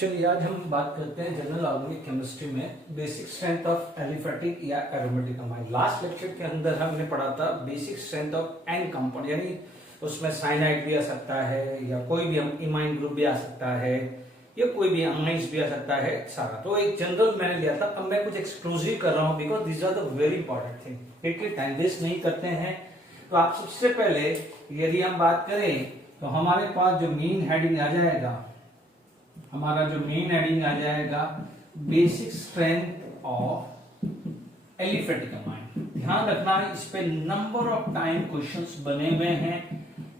चलिए आज हम बात करते हैं जनरल ऑर्गेनिक केमिस्ट्री में बेसिक स्ट्रेंथ ऑफ एलिफेटिक या एरोमेटिक अमाइन। लास्ट लेक्चर के अंदर हमने पढ़ा था basic strength of an compound, यानी उसमें साइनाइड भी आ सकता है या कोई भी इमाइन ग्रुप भी आ सकता है या कोई भी अमाइंस भी आ सकता है सारा। तो एक जनरल मैंने लिया था, अब मैं कुछ एक्सक्लूसिव कर रहा हूं because this are the very important thing. ठीक, टाइम वेस्ट नहीं करते हैं। तो आप सबसे पहले यदि हम बात करें तो हमारे पास जो मेन हेडिंग आ जाएगा, हमारा जो मेन हेडिंग आ जाएगा basic strength of aliphatic amine. ध्यान रखना इस पे नंबर ऑफ टाइम क्वेश्चंस बने हुए हैं।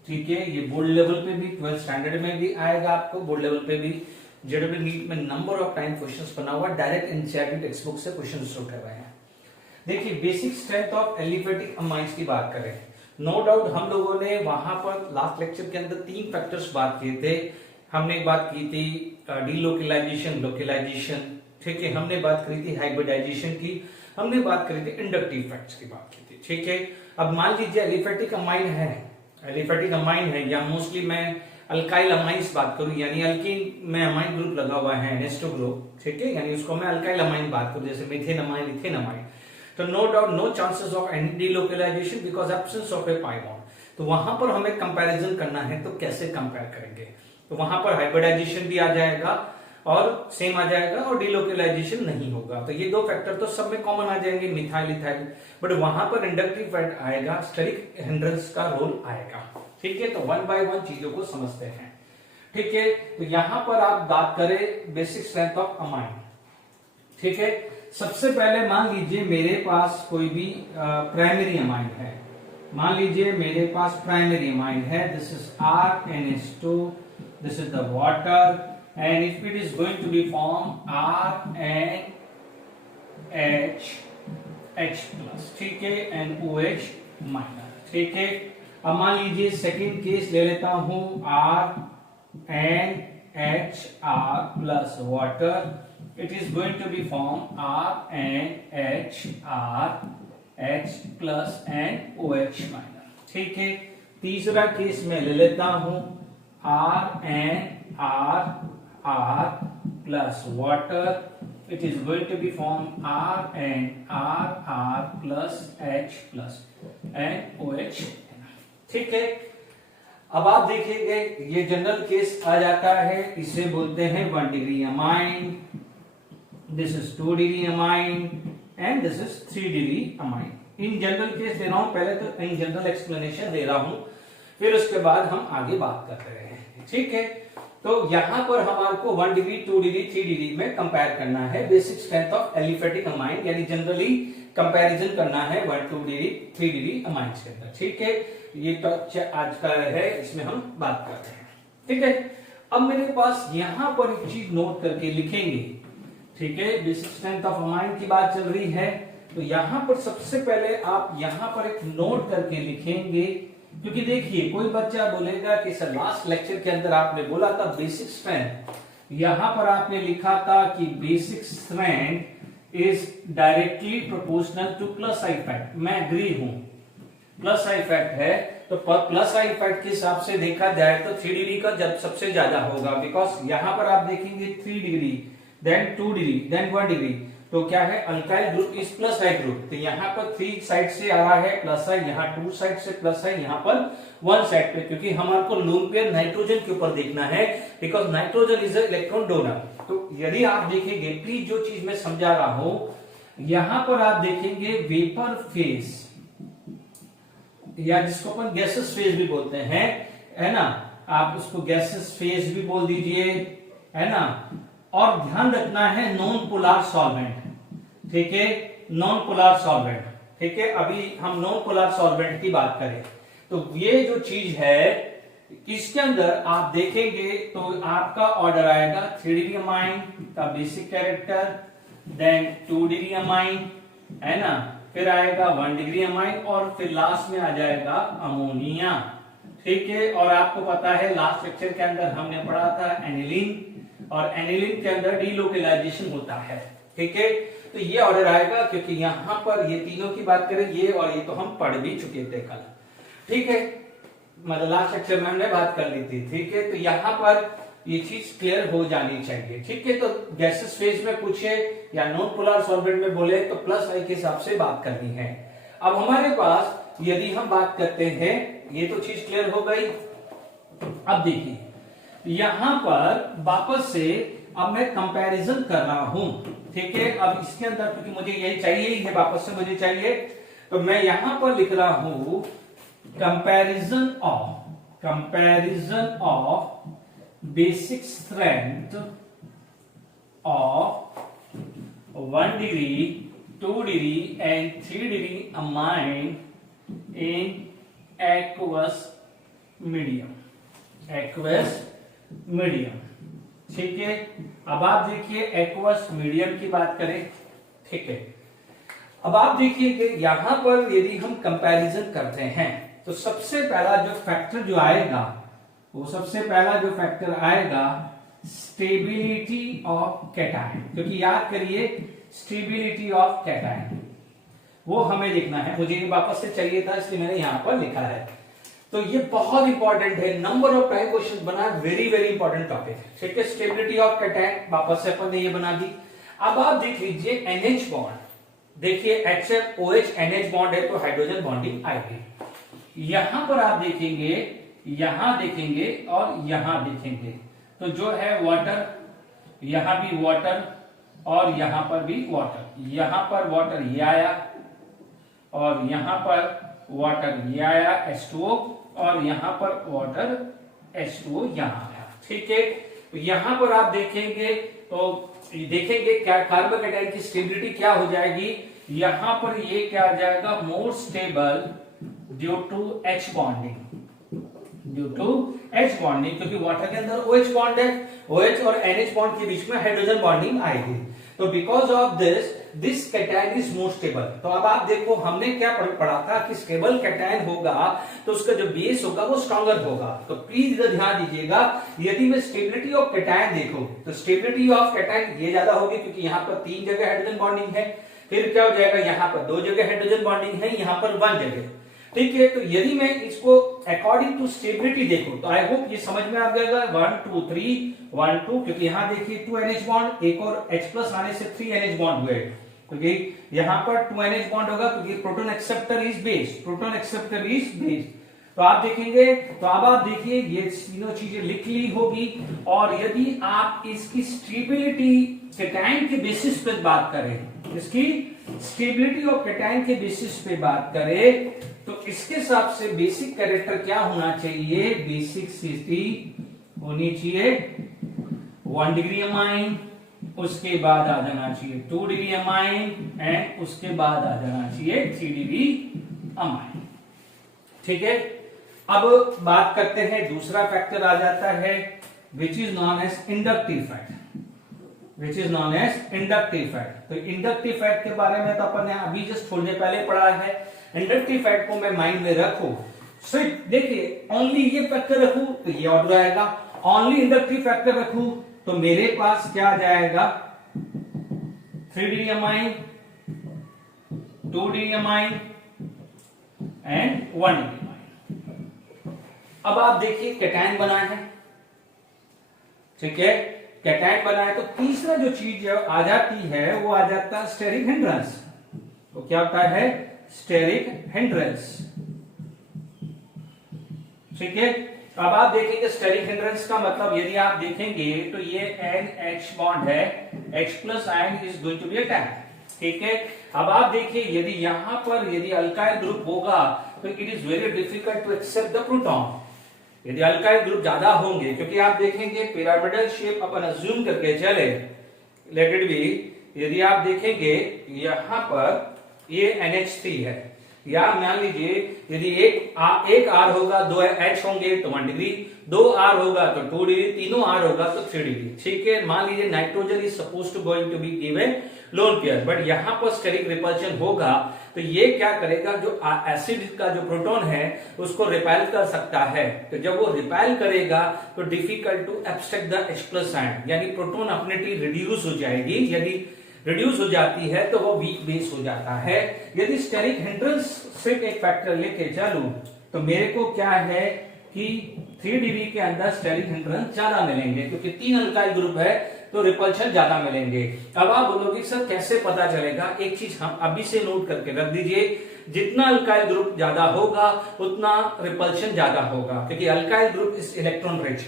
ठीक है, ये बोर्ड लेवल पे भी 12th स्टैंडर्ड में भी आएगा, आपको बोर्ड लेवल पे भी जेडब्ल्यू नीट में नंबर ऑफ टाइम क्वेश्चंस बना हुआ, डायरेक्ट एनसीईआरटी टेक्स्ट बुक से क्वेश्चंस उठे हुए हैं। देखिए basic strength of aliphatic amines की बात करें, नो डाउट हम लोगों ने वहां पर लास्ट लेक्चर के अंदर 3 फैक्टर्स बात किए थे। हमने एक बात की थी डीलोकलाइजेशन, लोकलाइजेशन, ठीक है, हमने बात करी थी हाइब्रिडाइजेशन की, हमने बात करी थी इंडक्टिव इफेक्ट्स की बात की थी। ठीक है, अब मान लीजिए एलिफेटिक अमाइन है, एलिफेटिक अमाइन है या मोस्टली मैं अल्काइल अमाइंस बात करूं, यानी अल्कीन में अमाइन ग्रुप लगा हुआ है NH2 ग्रुप, ठीक है, यानी उसको मैं अल्काइल अमाइन बात करूं जैसे मीथेन अमाइन, इथेन अमाइन, तो no doubt no chances of any delocalisation because absence of a pi bond. तो वहां पर हमें कंपैरिजन करना है, तो कैसे कंपेयर करेंगे? तो वहां पर हाइब्रिडाइजेशन भी आ जाएगा और सेम आ जाएगा और डीलोकलाइजेशन नहीं होगा। तो ये 2 फैक्टर तो सब में कॉमन आ जाएंगे, मिथाइल इथाइल, बट वहां पर इंडक्टिव इफेक्ट आएगा, स्टेरिक हिंड्रेंस का रोल आएगा। ठीक है, तो 1 बाय 1 चीजों को समझते हैं। ठीक है, तो यहां पर आप बात करें बेसिक स्ट्रेंथ ऑफ अमाइन। ठीक है, सबसे पहले मान लीजिए मेरे पास कोई भी प्राइमरी अमाइन है, मान लीजिए मेरे पास प्राइमरी अमाइन है, this is RNH2, this is the water, and if it is going to be formed RNH plus, ठीक है, NOH माइनस। ठीक है, अब मान लीजिए सेकंड केस ले लेता हूं RNHR plus water, it is going to be formed RNHRH plus NOH minus. ठीक है, तीसरा केस में ले लेता हूं RNRR plus water, it is going to be formed RNRR plus H plus NOH। ठीक है, अब आप देखेंगे ये जनरल केस आ जाता है, इसे बोलते हैं 1 degree amine, this is 2 degree amine and this is 3 degree amine. In general case दे रहा हूं, पहले तो इन जनरल एक्सप्लेनेशन दे रहा हूं, फिर उसके बाद हम आगे बात करते हैं। ठीक है, तो यहां पर हमारे को 1 डिग्री, 2 डिग्री, 3 डिग्री में कंपेयर करना है basic strength of aliphatic amine, यानी जनरली कंपैरिजन करना है 1, 2 डिग्री, 3 डिग्री अमाइंस के अंदर। ठीक है, ये तो आज का है, इसमें हम बात कर रहे हैं। ठीक है, अब मेरे पास यहां पर एक चीज नोट करके लिखेंगे। ठीक है, बेसिक स्ट्रेंथ ऑफ अमाइन की बात चल रही है, तो यहां पर सबसे पहले आप यहां पर एक नोट करके लिखेंगे, क्योंकि देखिए कोई बच्चा बोलेगा कि सर लास्ट लेक्चर के अंदर आपने बोला था बेसिक स्ट्रेंथ, यहां पर आपने लिखा था कि basic strength is directly proportional to plus I effect. मैं एग्री हूं, प्लस आई इफेक्ट है, तो प्लस आई इफेक्ट के हिसाब से देखा जाए तो 3 डिग्री का जब सबसे ज्यादा होगा, बिकॉज यहां पर आप देखेंगे 3 degree, then 2 degree, then 1 degree, तो क्या है alkyl group is plus I group, तो यहाँ पर 3 साइड से आ रहा है प्लस आई, यहाँ 2 साइड से प्लस आई, यहाँ पर 1 साइड पे, क्योंकि हमारे को लोन पेयर नाइट्रोजन के ऊपर देखना है, because nitrogen is electron donor. तो यदि आप देखेंगे, प्लीज जो चीज मैं समझा रहा हूं, यहां पर आप देखेंगे वेपर फेज, या जिसको अपन गैसेस फेज भी बोलते हैं, है ना, आप उसको गैसेस फेज भी बोल दीजिए, है ना। और ध्यान रखना है नॉन पोलर सॉल्वेंट, ठीक है, नॉन पोलर सॉल्वेंट। ठीक है, अभी हम नॉन पोलर सॉल्वेंट की बात करें तो ये जो चीज है इसके अंदर आप देखेंगे तो आपका ऑर्डर आएगा 3 डिग्री अमाइन का basic character, then 2 degree amine, है ना, फिर आएगा 1 डिग्री अमाइन और फिर लास्ट में आ जाएगा अमोनिया। ठीक है, और आपको पता है लास्ट लेक्चर के अंदर हमने पढ़ा था एनिलीन, और एनिलीन के अंदर डीलोकलाइजेशन होता है। ठीक है, तो ये ऑर्डर आएगा, क्योंकि यहां पर ये तीनों की बात करें, ये और ये तो हम पढ़ भी चुके थे कल। ठीक है, मतलब लास्ट लेक्चर में हमने बात कर ली थी। ठीक है, तो यहां पर ये चीज क्लियर हो जानी चाहिए। ठीक है, तो गैसेस फेज में पूछे या नॉन पोलर सॉल्वेंट में बोले तो प्लस आई के हिसाब से बात करनी है। अब हमारे पास यदि हम बात करते हैं, ये तो चीज क्लियर हो गई। अब देखिए यहां पर वापस से अब मैं कंपैरिजन कर रहा हूं। ठीक है, अब इसके अंदर क्योंकि मुझे यही चाहिए ही है, वापस से मुझे चाहिए, तो मैं यहां पर लिख रहा हूं comparison of basic strength of 1 degree 2 degree and 3 degree amine in aqueous medium. ठीक है, अब आप देखिए एक्वस मीडियम की बात करें। ठीक है, अब आप देखिए कि यहां पर यदि हम कंपैरिजन करते हैं तो सबसे पहला जो फैक्टर जो आएगा, वो सबसे पहला जो फैक्टर आएगा स्टेबिलिटी ऑफ कैटायन, क्योंकि याद करिए स्टेबिलिटी ऑफ कैटायन वो हमें लिखना है। मुझे ये वापस से चाहिए था इसलिए मैंने यहां पर लिखा है। तो ये बहुत इंपॉर्टेंट है, नंबर ऑफ टाइम क्वेश्चन बना, वेरी वेरी इंपॉर्टेंट टॉपिक है। ठीक है, स्टेबिलिटी ऑफ कैटायन वापस से अपन ने ये बना दी। अब आप देख लीजिए NH बॉन्ड, देखिए HFOH NH बॉन्ड है तो हाइड्रोजन बॉन्डिंग आएगी। यहां पर आप देखेंगे, यहां देखेंगे और यहां देखेंगे तो जो है वाटर, यहां भी वाटर और यहां पर भी वाटर, यहां पर वाटर ये आया और यहां पर वाटर ये आया H2O और यहां पर वाटर H2O यहां आया। ठीक है, तो यहां पर आप देखेंगे तो देखेंगे क्या कार्बन कैटायन की स्टेबिलिटी क्या हो जाएगी। यहां पर ये क्या आ जाएगा, more stable due to H bonding, क्योंकि वाटर के अंदर OH बॉन्ड है, OH और NH बॉन्ड के बीच में हाइड्रोजन बॉन्डिंग आएगी। तो because of this cation is more stable. तो अब आप देखो हमने क्या पढ़ा था कि स्टेबल कैटायन होगा तो उसका जो बेस होगा वो स्ट्रॉन्गर होगा। तो प्लीज इधर ध्यान दीजिएगा, यदि मैं स्टेबिलिटी ऑफ कैटायन देखो तो स्टेबिलिटी ऑफ कैटायन ये ज्यादा होगी क्योंकि यहाँ पर 3 जगह हाइड्रोजन बॉन्डिंग है, फिर क्या हो जाएगा यहाँ पर 2 जगह हाइड्रोजन बॉन्डिंग है, यहाँ पर 1 जगह। ठीक है, तो यदि मैं इसको अकॉर्डिंग टू स्टेबिलिटी देखूं तो आई होप ये समझ में आ जाएगा 1 2 3 1 2, क्योंकि यहां देखिए 2 NH बॉन्ड, एक और H प्लस आने से 3 NH बॉन्ड हुए, क्योंकि यहां पर 2 NH बॉन्ड होगा क्योंकि प्रोटॉन एक्सेप्टर इज बेस। तो आप देखेंगे, तो अब आप देखिए ये तीनों चीजें लिख ली होगी। और यदि आप इसकी स्टेबिलिटी कैटायन के बेसिस पे बात करें, इसकी स्टेबिलिटी ऑफ कैटायन के बेसिस पे बात करें तो इसके हिसाब से बेसिक कैरेक्टर क्या होना चाहिए, बेसिक स्थिति होनी चाहिए 1 डिग्री अमाइन, उसके बाद आ जाना चाहिए 2 डिग्री अमाइन एंड उसके बाद आ जाना चाहिए 3 डिग्री अमाइन। ठीक है, अब बात करते हैं दूसरा फैक्टर आ जाता है which is known as inductive fact. तो इंडक्टिव फैक्ट के बारे में तो अपन ने अभी जस्ट थोड़ी देर पहले पढ़ा है। इंडक्टिव फैक्ट को मैं माइंड में रखूं, सिर्फ देखिए ओनली ये फैक्टर रखूं तो ये ऑर्डर आएगा, ओनली इंडक्टिव फैक्टर रखूं तो मेरे पास क्या आ जाएगा 3 degree amine, 2 degree amine and 1 degree amine. अब आप देखिए कैटायन बना है, ठीक है, कैटायन बना है तो तीसरा जो चीज आ जाती है वो आ जाता है स्टेरिक हिंड्रेंस। तो क्या होता है स्टेरिक हिंड्रेंस। ठीक है, अब आप देखेंगे स्टेरिक हिंड्रेंस का मतलब यदि आप देखेंगे तो ये NH बॉन्ड है, H plus ion is going to be attacked. ठीक है, अब आप देखिए यदि यहां पर यदि अल्काइल ग्रुप होगा तो it is very difficult to accept the proton. यदि अल्काइल ग्रुप ज्यादा होंगे, क्योंकि आप देखेंगे पिरामिडल शेप अपन अज्यूम करके चले, लेट इट बी, यदि आप देखेंगे यहां पर ये NH3 है, या मान लीजिए यदि एक R होगा, 2 H होंगे तो 1 डिग्री, 2 R होगा तो 2 डिग्री, तीनों R होगा तो 3 डिग्री। ठीक है, मान लीजिए nitrogen is suppose to going to be given lone pair, but यहां पर स्टेरिक रिपल्शन होगा तो ये क्या करेगा, जो एसिड का जो प्रोटॉन है उसको रिपेल कर सकता है। तो जब वो रिपेल करेगा तो difficult to abstract the H plus ion, यानी प्रोटॉन अपनेटी रिड्यूस हो जाएगी। यदि रिड्यूस हो जाती है तो वो वीक बेस हो जाता है। यदि स्टेरिक हिंड्रेंस सिर्फ एक फैक्टर लेके चलूं तो मेरे को क्या है कि 3 डिग्री के अंदर स्टेरिक हिंड्रेंस ज्यादा मिलेंगे, क्योंकि 3 अल्काइल ग्रुप है तो रिपल्शन ज्यादा मिलेंगे। अब आप बोलोगे सर कैसे पता चलेगा? एक चीज हम अभी से नोट करके रख दीजिए, जितना अल्काइल ग्रुप ज्यादा होगा उतना रिपल्शन ज्यादा होगा, क्योंकि alkyl group is electron rich.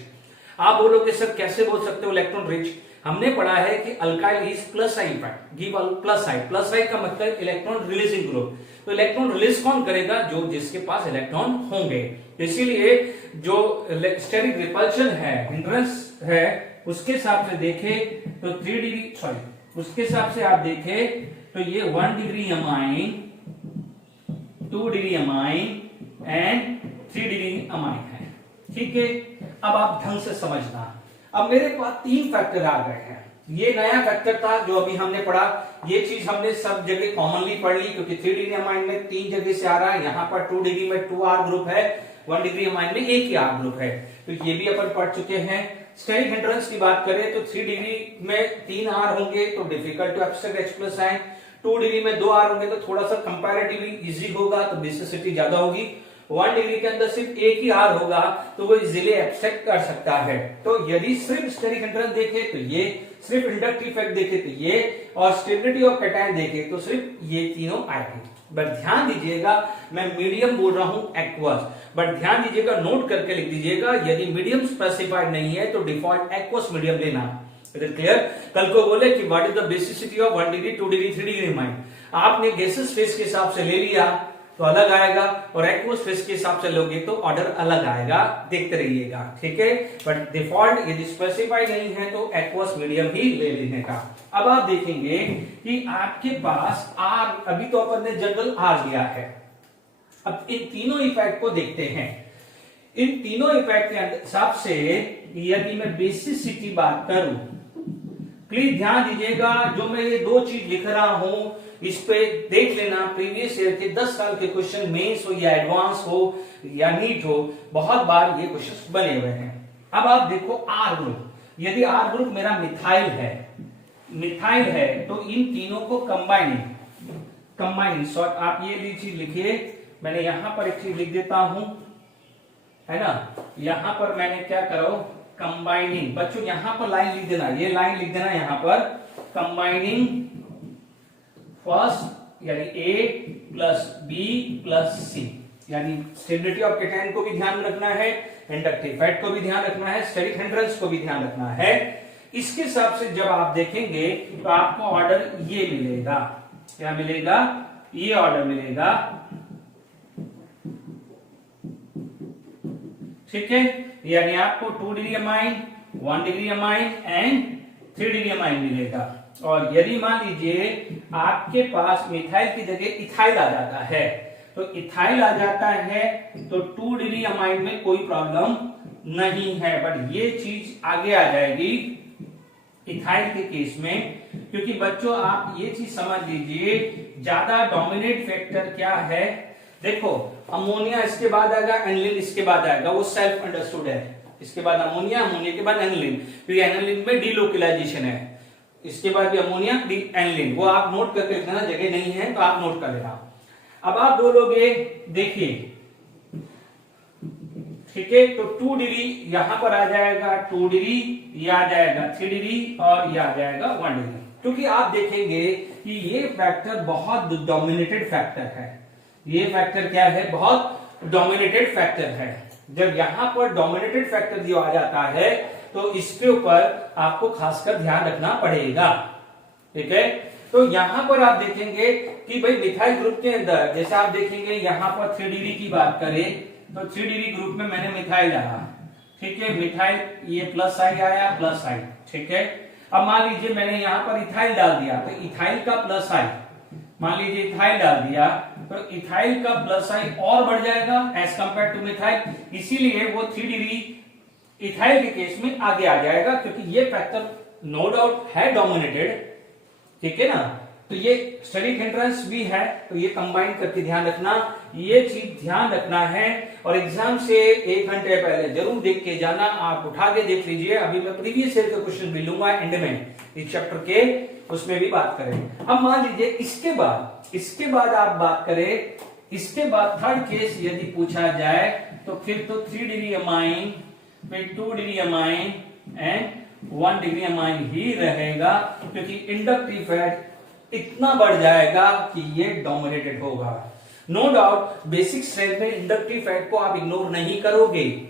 आप बोलोगे सर कैसे बोल सकते हो इलेक्ट्रॉन रिच? हमने पढ़ा है कि alkyl is plus I effect, give plus I का मतलब इलेक्ट्रॉन रिलीजिंग ग्रुप। तो इलेक्ट्रॉन रिलीज कौन करेगा? जो जिसके पास इलेक्ट्रॉन होंगे। इसीलिए जो स्टेरिक रिपल्शन है, हिंड्रेंस है, उसके हिसाब से देखें तो 3 डिग्री उसके हिसाब से आप देखें तो ये 1 degree amine, 2 degree amine and 3 degree amine है। ठीक है, अब आप ढंग से समझना। अब मेरे पास 3 फैक्टर आ गए हैं। ये नया फैक्टर था जो अभी हमने पढ़ा, ये चीज हमने सब जगह कॉमनली पढ़ ली, क्योंकि 3 डिग्री अमाइन में 3 जगह से आ रहा है। यहाँ पर 2 डिग्री में 2 R ग्रुप है, 1 डिग्री अमाइन में एक ही R ग्रुप है, तो ये भी अपन पढ़ चुके हैं। स्टेरिक हिंड्रेंस की बात करें तो 3 डिग्री में 3 R होंगे तो difficult to extract H plus ion, 2 degree में 2 R होंगे तो थोड़ा सा कंपैरेटिवली इजी होगा, तो बेसिसिटी ज्यादा होगी। 1 डिग्री के अंदर सिर्फ एक ही R होगा तो वो इजीली एक्सट्रैक्ट कर सकता है। तो यदि सिर्फ स्टेरिक हिंड्रेंस देखे तो ये, सिर्फ इंडक्टिव इफेक्ट देखे तो ये, और स्टेबिलिटी ऑफ कैटायन देखे तो सिर्फ ये तीनों आएंगे। बट ध्यान दीजिएगा, मैं मीडियम बोल रहा हूं एक्वस, बट ध्यान दीजिएगा, नोट करके लिख दीजिएगा, यदि मीडियम स्पेसिफाइड नहीं है तो डिफॉल्ट एक्वस मीडियम लेना। क्लियर? कल को बोले कि what is the basicity of 1 degree, 2 degree, 3 degree mine, आपने गैसेस फेस के हिसाब से ले लिया तो अलग आएगा, और एक्वस फेस के हिसाब से लोगे तो ऑर्डर अलग आएगा, देखते रहिएगा। ठीक है, बट डिफॉल्ट यदि स्पेसिफाइड नहीं है तो एक्वस मीडियम ही ले लेने का। अब आप देखेंगे कि आपके पास R, अभी तो अपन ने जनरल R लिया है। अब इन तीनों इफेक्ट को देखते हैं। इन तीनों इफेक्ट के हिसाब से यदि मैं बेसिसिटी बात करूं, प्लीज ध्यान दीजिएगा, जो मैं ये 2 चीज लिख रहा हूं इस पे देख लेना, प्रीवियस ईयर के 10 साल के क्वेश्चन, मेंस हो या एडवांस हो या नीट हो, बहुत बार ये क्वेश्चन बने हुए हैं। अब आप देखो R ग्रुप, यदि R ग्रुप मेरा मिथाइल है तो इन तीनों को कंबाइनिंग शॉर्ट आप ये चीज लिखिए, मैंने यहां पर एक चीज लिख देता हूं, है ना, यहां पर मैंने क्या करो, कंबाइनिंग। बच्चों यहां पर लाइन लिख देना, ये लाइन लिख देना यहां पर, कंबाइनिंग फर्स्ट यानी A plus B plus C, यानी स्टेबिलिटी ऑफ कैटायन को भी ध्यान रखना है, इंडक्टिव इफेक्ट को भी ध्यान रखना है, स्टेरिक हिंड्रेंस को भी ध्यान रखना है। इसके हिसाब से जब आप देखेंगे तो आपको ऑर्डर ये मिलेगा, क्या मिलेगा? ये ऑर्डर मिलेगा। ठीक है, यानी आपको 2 degree amine, 1 degree amine and 3 degree amine मिलेगा। और यदि मान लीजिए आपके पास मिथाइल की जगह इथाइल आ जाता है, तो इथाइल आ जाता है तो 2 डिग्री अमाइन में कोई प्रॉब्लम नहीं है, बट ये चीज आगे आ जाएगी इथाइल के केस में, क्योंकि बच्चों आप ये चीज समझ लीजिए, ज्यादा डोमिनेट फैक्टर क्या है। देखो अमोनिया इसके बाद आएगा, एनिलीन इसके बाद आएगा, वो सेल्फ अंडरस्टूड है। इसके बाद अमोनिया, अमोनिया के बाद एनिलीन, क्योंकि एनिलीन में डीलोकलाइजेशन है, इसके बाद भी अमोनिया, एनिलीन, वो आप नोट करके रखना, जगह नहीं है तो आप नोट कर लेना। अब आप बोलोगे, देखिए ठीक है, तो 2 डिग्री यहां पर आ जाएगा, 2 डिग्री ये आ जाएगा, 3 डिग्री और ये आ जाएगा 1 डिग्री, क्योंकि आप देखेंगे कि ये फैक्टर बहुत डोमिनेटेड फैक्टर है। ये फैक्टर क्या है? बहुत डोमिनेटेड फैक्टर है। जब यहां पर डोमिनेटेड फैक्टर जो आ जाता है तो इसके ऊपर आपको खासकर ध्यान रखना पड़ेगा। ठीक है, तो यहां पर आप देखेंगे कि भाई मिथाइल ग्रुप के अंदर, जैसे आप देखेंगे यहां पर 3 डिग्री की बात करें तो 3 डिग्री ग्रुप में मैंने मिथाइल डाला, ठीक है, मिथाइल ये प्लस आई आया, प्लस आई, ठीक है। अब मान लीजिए मैंने यहां पर इथाइल डाल दिया तो इथाइल का प्लस आई, मान लीजिए इथाइल डाल दिया तो इथाइल का प्लस आई और बढ़ जाएगा एज कंपेयर टू मिथाइल, इसीलिए वो 3 डिग्री इथाइल के केस में आगे आ जाएगा, क्योंकि ये फैक्टर नो डाउट है डोमिनेटेड, ठीक है ना। तो ये स्टेरिक हिंड्रेंस भी है, तो ये कंबाइन करके ध्यान रखना, ये चीज ध्यान रखना है। और एग्जाम से 1 घंटे पहले जरूर देख के जाना, आप उठा के देख लीजिए। अभी मैं प्रीवियस ईयर के क्वेश्चन भी लूंगा एंड में इस चैप्टर के, उसमें भी बात करें। अब मान लीजिए इसके बाद आप बात करें, इसके बाद थर्ड केस यदि पूछा जाए तो फिर तो 3 डिग्री अमाइन, फिर 2 degree amine and 1 degree amine ही रहेगा, क्योंकि इंडक्टिव फैट इतना बढ़ जाएगा कि ये डोमिनेटेड होगा। नो डाउट बेसिक स्ट्रेंथ में इंडक्टिव फैट को आप इग्नोर नहीं करोगे,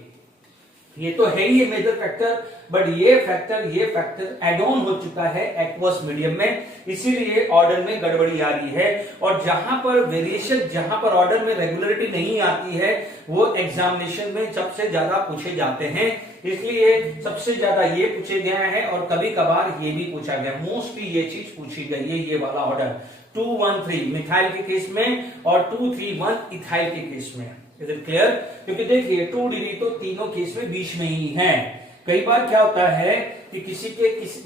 ये तो है ही मेजर फैक्टर, बट ये फैक्टर एड ऑन हो चुका है एक्वस मीडियम में, इसीलिए ऑर्डर में गड़बड़ी आ रही है। और जहां पर वेरिएशन, जहां पर ऑर्डर में रेगुलरिटी नहीं आती है, वो एग्जामिनेशन में सबसे ज्यादा पूछे जाते हैं, इसलिए सबसे ज्यादा ये पूछे गए हैं और कभी कभार ये भी पूछा गया। मोस्टली ये चीज पूछी गई है, ये वाला ऑर्डर 2-1-3 मिथाइल के केस में और 2-3-1 इथाइल के केस में। Is it clear? क्योंकि देखिए 2 डिग्री तो तीनों केस में बीच में ही है। कई बार क्या होता है कि किसी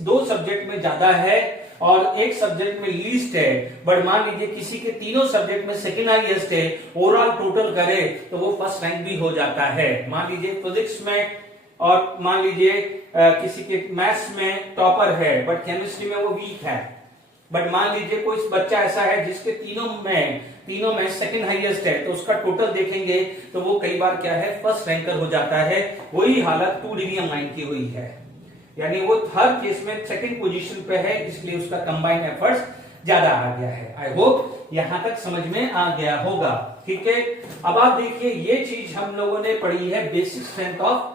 2 सब्जेक्ट में ज्यादा है और एक सब्जेक्ट में लीस्ट है, बट मान लीजिए किसी के तीनों सब्जेक्ट में सेकंड हाईएस्ट है, ओवरऑल टोटल करे तो वो फर्स्ट रैंक भी हो जाता है। मान लीजिए फिजिक्स में और मान लीजिए किसी के मैथ्स में टॉपर है बट केमिस्ट्री में वो वीक है, बट मान लीजिए कोई बच्चा ऐसा है जिसके तीनों में सेकंड हाईएस्ट है, तो उसका टोटल देखेंगे तो वो कई बार क्या है फर्स्ट रैंकर हो जाता है। वही हालत 2 डिग्री अमाइन की हुई है, यानी वो हर केस में सेकंड पोजीशन पे है, इसलिए उसका कंबाइंड एफर्ट्स ज्यादा आ गया है। आई होप यहां तक समझ में आ गया होगा। ठीक है, अब आप देखिए ये चीज हम लोगों ने पढ़ी है basic strength of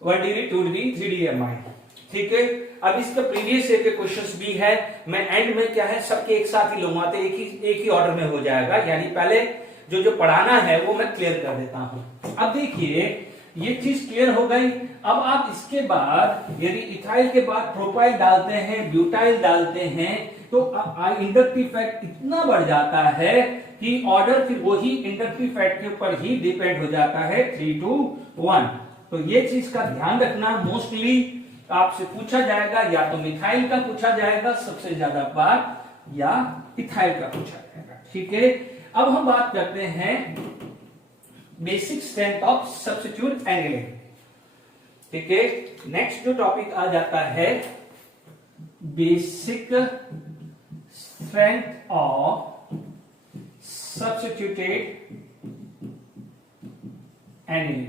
1 degree, 2 degree, 3 degree amine. ठीक है, अब इसका प्रीवियस ईयर के क्वेश्चंस भी है, मैं एंड में क्या है सबके एक साथ ही लूंगा, तो एक ही ऑर्डर में हो जाएगा, यानी पहले जो पढ़ाना है वो मैं क्लियर कर देता हूं। अब देखिए ये चीज क्लियर हो गई। अब आप इसके बाद यदि इथाइल के बाद प्रोपाइल डालते हैं, ब्यूटाइल डालते हैं, तो इंडक्टिव फैक्ट इतना बढ़ जाता है कि ऑर्डर फिर वही इंडक्टिव फैक्ट के ऊपर ही डिपेंड हो जाता है 3-2-1। तो ये चीज का ध्यान रखना, मोस्टली आपसे पूछा जाएगा, या तो मिथाइल का पूछा जाएगा सबसे ज्यादा बार, या इथाइल का पूछा जाएगा। ठीक है, अब हम बात करते हैं basic strength of substitute angling. ठीक है, नेक्स्ट जो टॉपिक आ जाता है basic strength of substituted angling.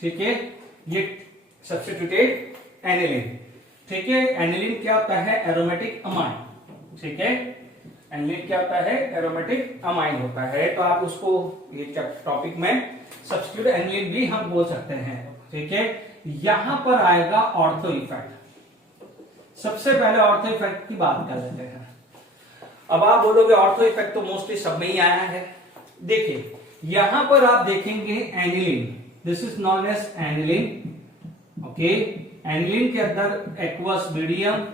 ठीक है, ये सब्स्टिट्यूटेड एनिलीन। ठीक है, एनिलीन क्या होता है? Aromatic amine. ठीक है, एनिलीन क्या होता है? एरोमेटिक अमाइन होता है, तो आप उसको ये टॉपिक में सब्स्टिट्यूट एनिलीन भी हम बोल सकते हैं। ठीक है, यहां पर आएगा ऑर्थो इफेक्ट। सबसे पहले ऑर्थो इफेक्ट की बात कर लेते हैं। अब आप बोलोगे ऑर्थो इफेक्ट तो मोस्टली सब में ही आया है। देखिए यहां पर आप देखेंगे aniline, this is known as aniline. Okay, aniline के अंदर एक्वस मीडियम,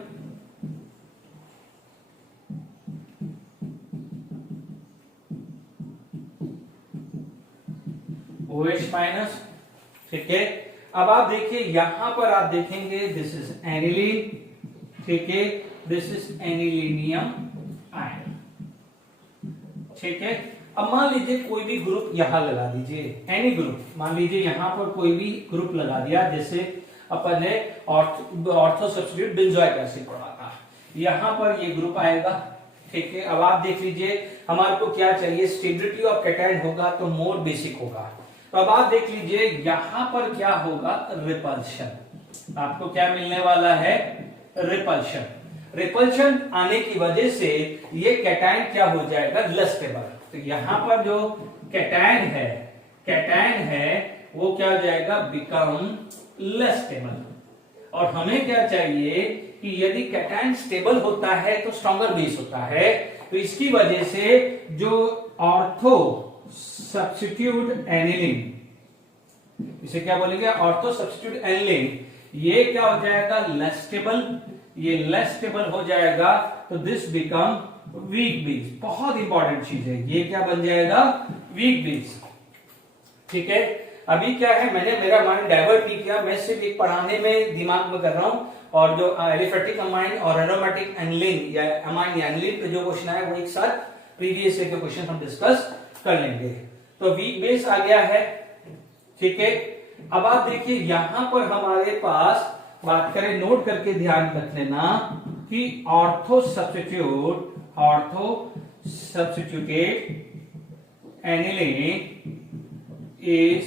OH माइनस। ठीक है, अब आप देखिए यहां पर आप देखेंगे दिस इज एनिलीन। ठीक है, दिस इज एनिलीनियम आयन। ठीक है, अब मान लीजिए कोई भी ग्रुप यहां लगा दीजिए, एनी ग्रुप, मान लीजिए यहां पर कोई भी ग्रुप लगा दिया, जैसे अपन ने ऑर्थो सब्स्टिट्यूट बेंजोइक एसिड पढ़ा था, यहां पर ये ग्रुप आएगा। ठीक है, अब आप देख लीजिए हमारे को क्या चाहिए, स्टेबिलिटी ऑफ कैटायन होगा तो मोर बेसिक होगा। तो अब आप देख लीजिए यहां पर क्या होगा, रिपल्शन। आपको क्या मिलने वाला है? रिपल्शन। रिपल्शन आने की वजह से ये कैटायन क्या हो जाएगा? Less stable. तो यहां पर जो कैटायन है वो क्या हो जाएगा? Become less stable. और हमें क्या चाहिए कि यदि कैटायन स्टेबल होता है तो स्ट्रॉन्गर बेस होता है। तो इसकी वजह से जो ऑर्थो सब्स्टिट्यूट एनिलीन, इसे क्या बोलेंगे? ऑर्थो सब्स्टिट्यूट एनिलीन, ये क्या हो जाएगा? Less stable. ये लेस स्टेबल हो जाएगा तो दिस बिकम वीक बेस। बहुत इंपॉर्टेंट चीज है, ये क्या बन जाएगा? Weak base. ठीक है, अभी क्या है, मैंने मेरा माइंड डाइवर्ट नहीं किया, मैं सिर्फ एक पढ़ाने में दिमाग में कर रहा हूं, और जो एलिफेटिक अमाइन और एरोमेटिक एनिलीन या अमाइन या एनिलीन पे जो क्वेश्चन आए वो एक साथ प्रीवियस ईयर के क्वेश्चन हम डिस्कस कर लेंगे। तो वीक बेस आ गया है। ठीक है, अब आप देखिए यहां पर हमारे पास बात करें, नोट करके ध्यान रख लेना कि ortho substituted aniline is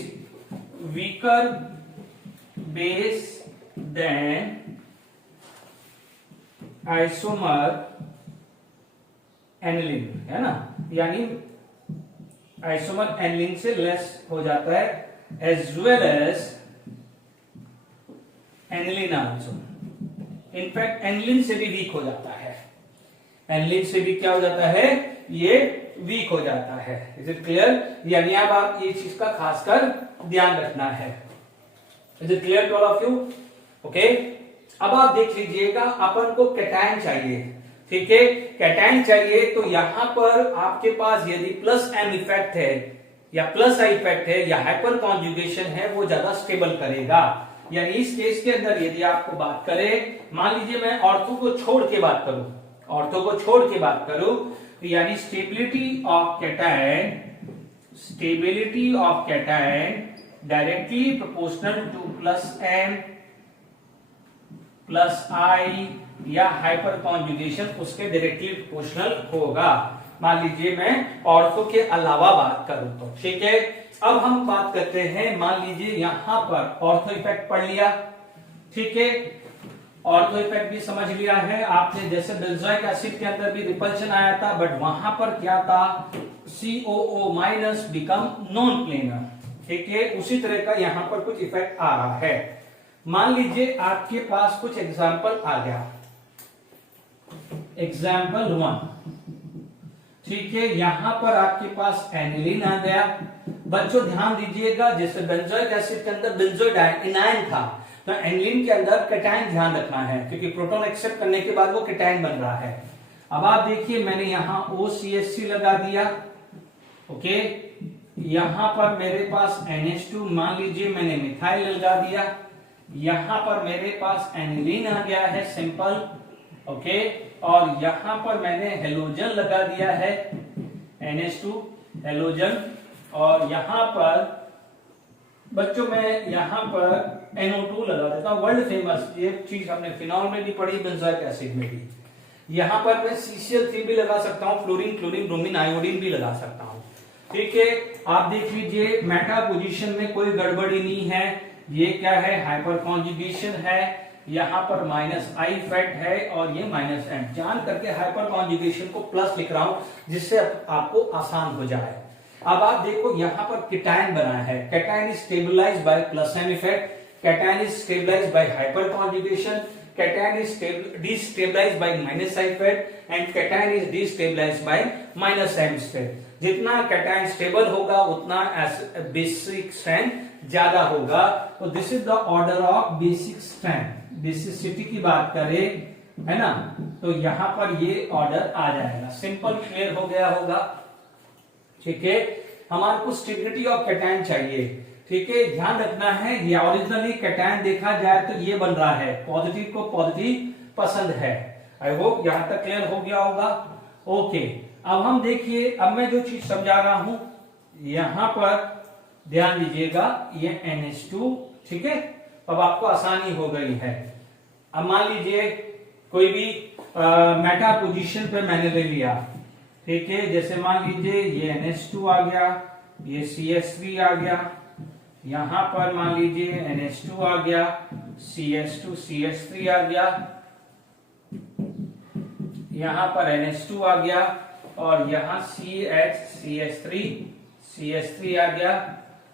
weaker base than isomer aniline, है ना, यानी आइसोमर एनिलीन से लेस हो जाता है, as well as aniline also. In fact aniline से भी वीक हो जाता है, एनिलीन से भी क्या हो जाता है, ये वीक हो जाता है। Is it clear? यानी अब आप ये चीज का खासकर ध्यान रखना है। Is it clear to all of you? Okay, अब आप देख लीजिएगा, अपन को कैटायन चाहिए, ठीक है, कैटायन चाहिए, तो यहां पर आपके पास यदि प्लस एम इफेक्ट है या प्लस आई इफेक्ट है या हाइपर कॉन्जुगेशन है, वो ज्यादा स्टेबल करेगा। यानी इस केस के अंदर यदि आपको बात करें, मान लीजिए मैं ऑर्थो को छोड़ के बात करूं, ऑर्थो को छोड़ के बात करूं, तो यानी stability of cation directly proportional to plus M plus I या हाइपर कॉन्जुगेशन उसके डायरेक्टली प्रोपोर्शनल होगा। मान लीजिए मैं ऑर्थो के अलावा बात करूं तो, ठीक है। अब हम बात करते हैं, मान लीजिए यहां पर ऑर्थो इफेक्ट पढ़ लिया, ठीक है, ऑर्थो इफेक्ट भी समझ लिया है आपने, जैसे बेंजोइक एसिड के अंदर भी रिपल्शन आया था, बट वहां पर क्या था, COO minus become non planar, ठीक है, उसी तरह का यहां पर कुछ इफेक्ट आ रहा है। मान लीजिए आपके पास कुछ एग्जाम्पल आ गया, एग्जाम्पल 1, ठीक है, यहां पर आपके पास एनिलीन आ गया। बच्चों ध्यान दीजिएगा, जैसे बेंजोइक एसिड के अंदर बेंजोइड एनायन था, तो एनिलीन के अंदर कैटायन ध्यान रखना है, क्योंकि प्रोटॉन एक्सेप्ट करने के बाद वो कैटायन बन रहा है। अब आप देखिए, मैंने यहां OCH लगा दिया, ओके, यहां पर मेरे पास NH2, मान लीजिए मैंने मिथाइल लगा दिया, यहां पर मेरे पास एनिलीन आ गया है सिंपल, ओके, और यहां पर मैंने हेलोजन लगा दिया है, NH2 हेलोजन, और यहां पर बच्चों मैं यहां पर NO2 लगा देता हूं, वर्ल्ड फेमस ये चीज हमने फिनॉल में भी पढ़ी, बेंजोइक एसिड में भी। यहां पर मैं CCl3 भी लगा सकता हूं, फ्लोरीन, क्लोरीन, ब्रोमीन, आयोडीन भी लगा सकता हूं, ठीक है। आप देख लीजिए, मेटा पोजीशन में कोई गड़बड़ी नहीं है, ये क्या है, हाइपर कॉन्जुगेशन है, यहां पर माइनस आई इफेक्ट है और ये माइनस एम, जान करके हाइपर कॉन्जुगेशन को प्लस लिख रहा हूं जिससे आपको आसान हो जाए। अब आप देखो यहां पर कैटायन बना है, cation is stabilised by plus M effect, cation is stabilised by hyperconjugation, cation is destabilised by minus I effect and cation is destabilised by minus M effect. जितना कैटायन स्टेबल होगा उतना basic strength ज्यादा होगा। तो this is the order of basic strength, basicity की बात करें, है ना, तो यहां पर ये ऑर्डर आ जाएगा। सिंपल क्लियर हो गया होगा, ठीक है। हमारे को स्टेबिलिटी ऑफ कैटायन चाहिए, ठीक है, ध्यान रखना है, ये ओरिजिनली कैटायन देखा जाए तो ये बन रहा है, पॉजिटिव को पॉजिटिव पसंद है। आई होप यहां तक क्लियर हो गया होगा, ओके। अब हम देखिए, अब मैं जो चीज समझा रहा हूं यहां पर ध्यान दीजिएगा, ये NH2, ठीक है, अब आपको आसानी हो गई है। अब मान लीजिए कोई भी मेटा पोजीशन पे मैंने ले लिया, ठीक है, जैसे मान लीजिए ये NH2 आ गया, ये CH3 आ गया, यहां पर मान लीजिए NH2 आ गया, CH2 CH3 आ गया, यहां पर NH2 आ गया, और यहां CH3 CH3 आ गया,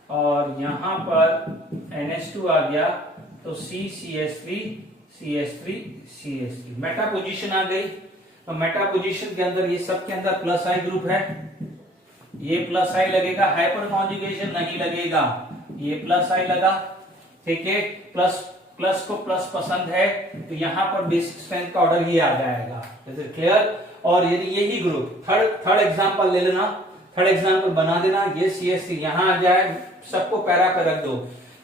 और यहां पर NH2 आ गया, तो CH3 CH3 CH3 Meta position आ गई। तो मेटा पोजीशन के अंदर ये सब के अंदर प्लस आई ग्रुप है, ये प्लस आई लगेगा, हाइपर कॉन्जुगेशन नहीं लगेगा, ये प्लस आई लगा, ठीक है, प्लस प्लस को प्लस पसंद है, तो यहां पर बेसिक स्ट्रेंथ का ऑर्डर ये आ जाएगा। Is it clear? और यदि यही ग्रुप थर्ड एग्जांपल ले लेना, थर्ड एग्जांपल बना देना, ये CH3 यहां आ जाए, सबको पैरा पे रख दो,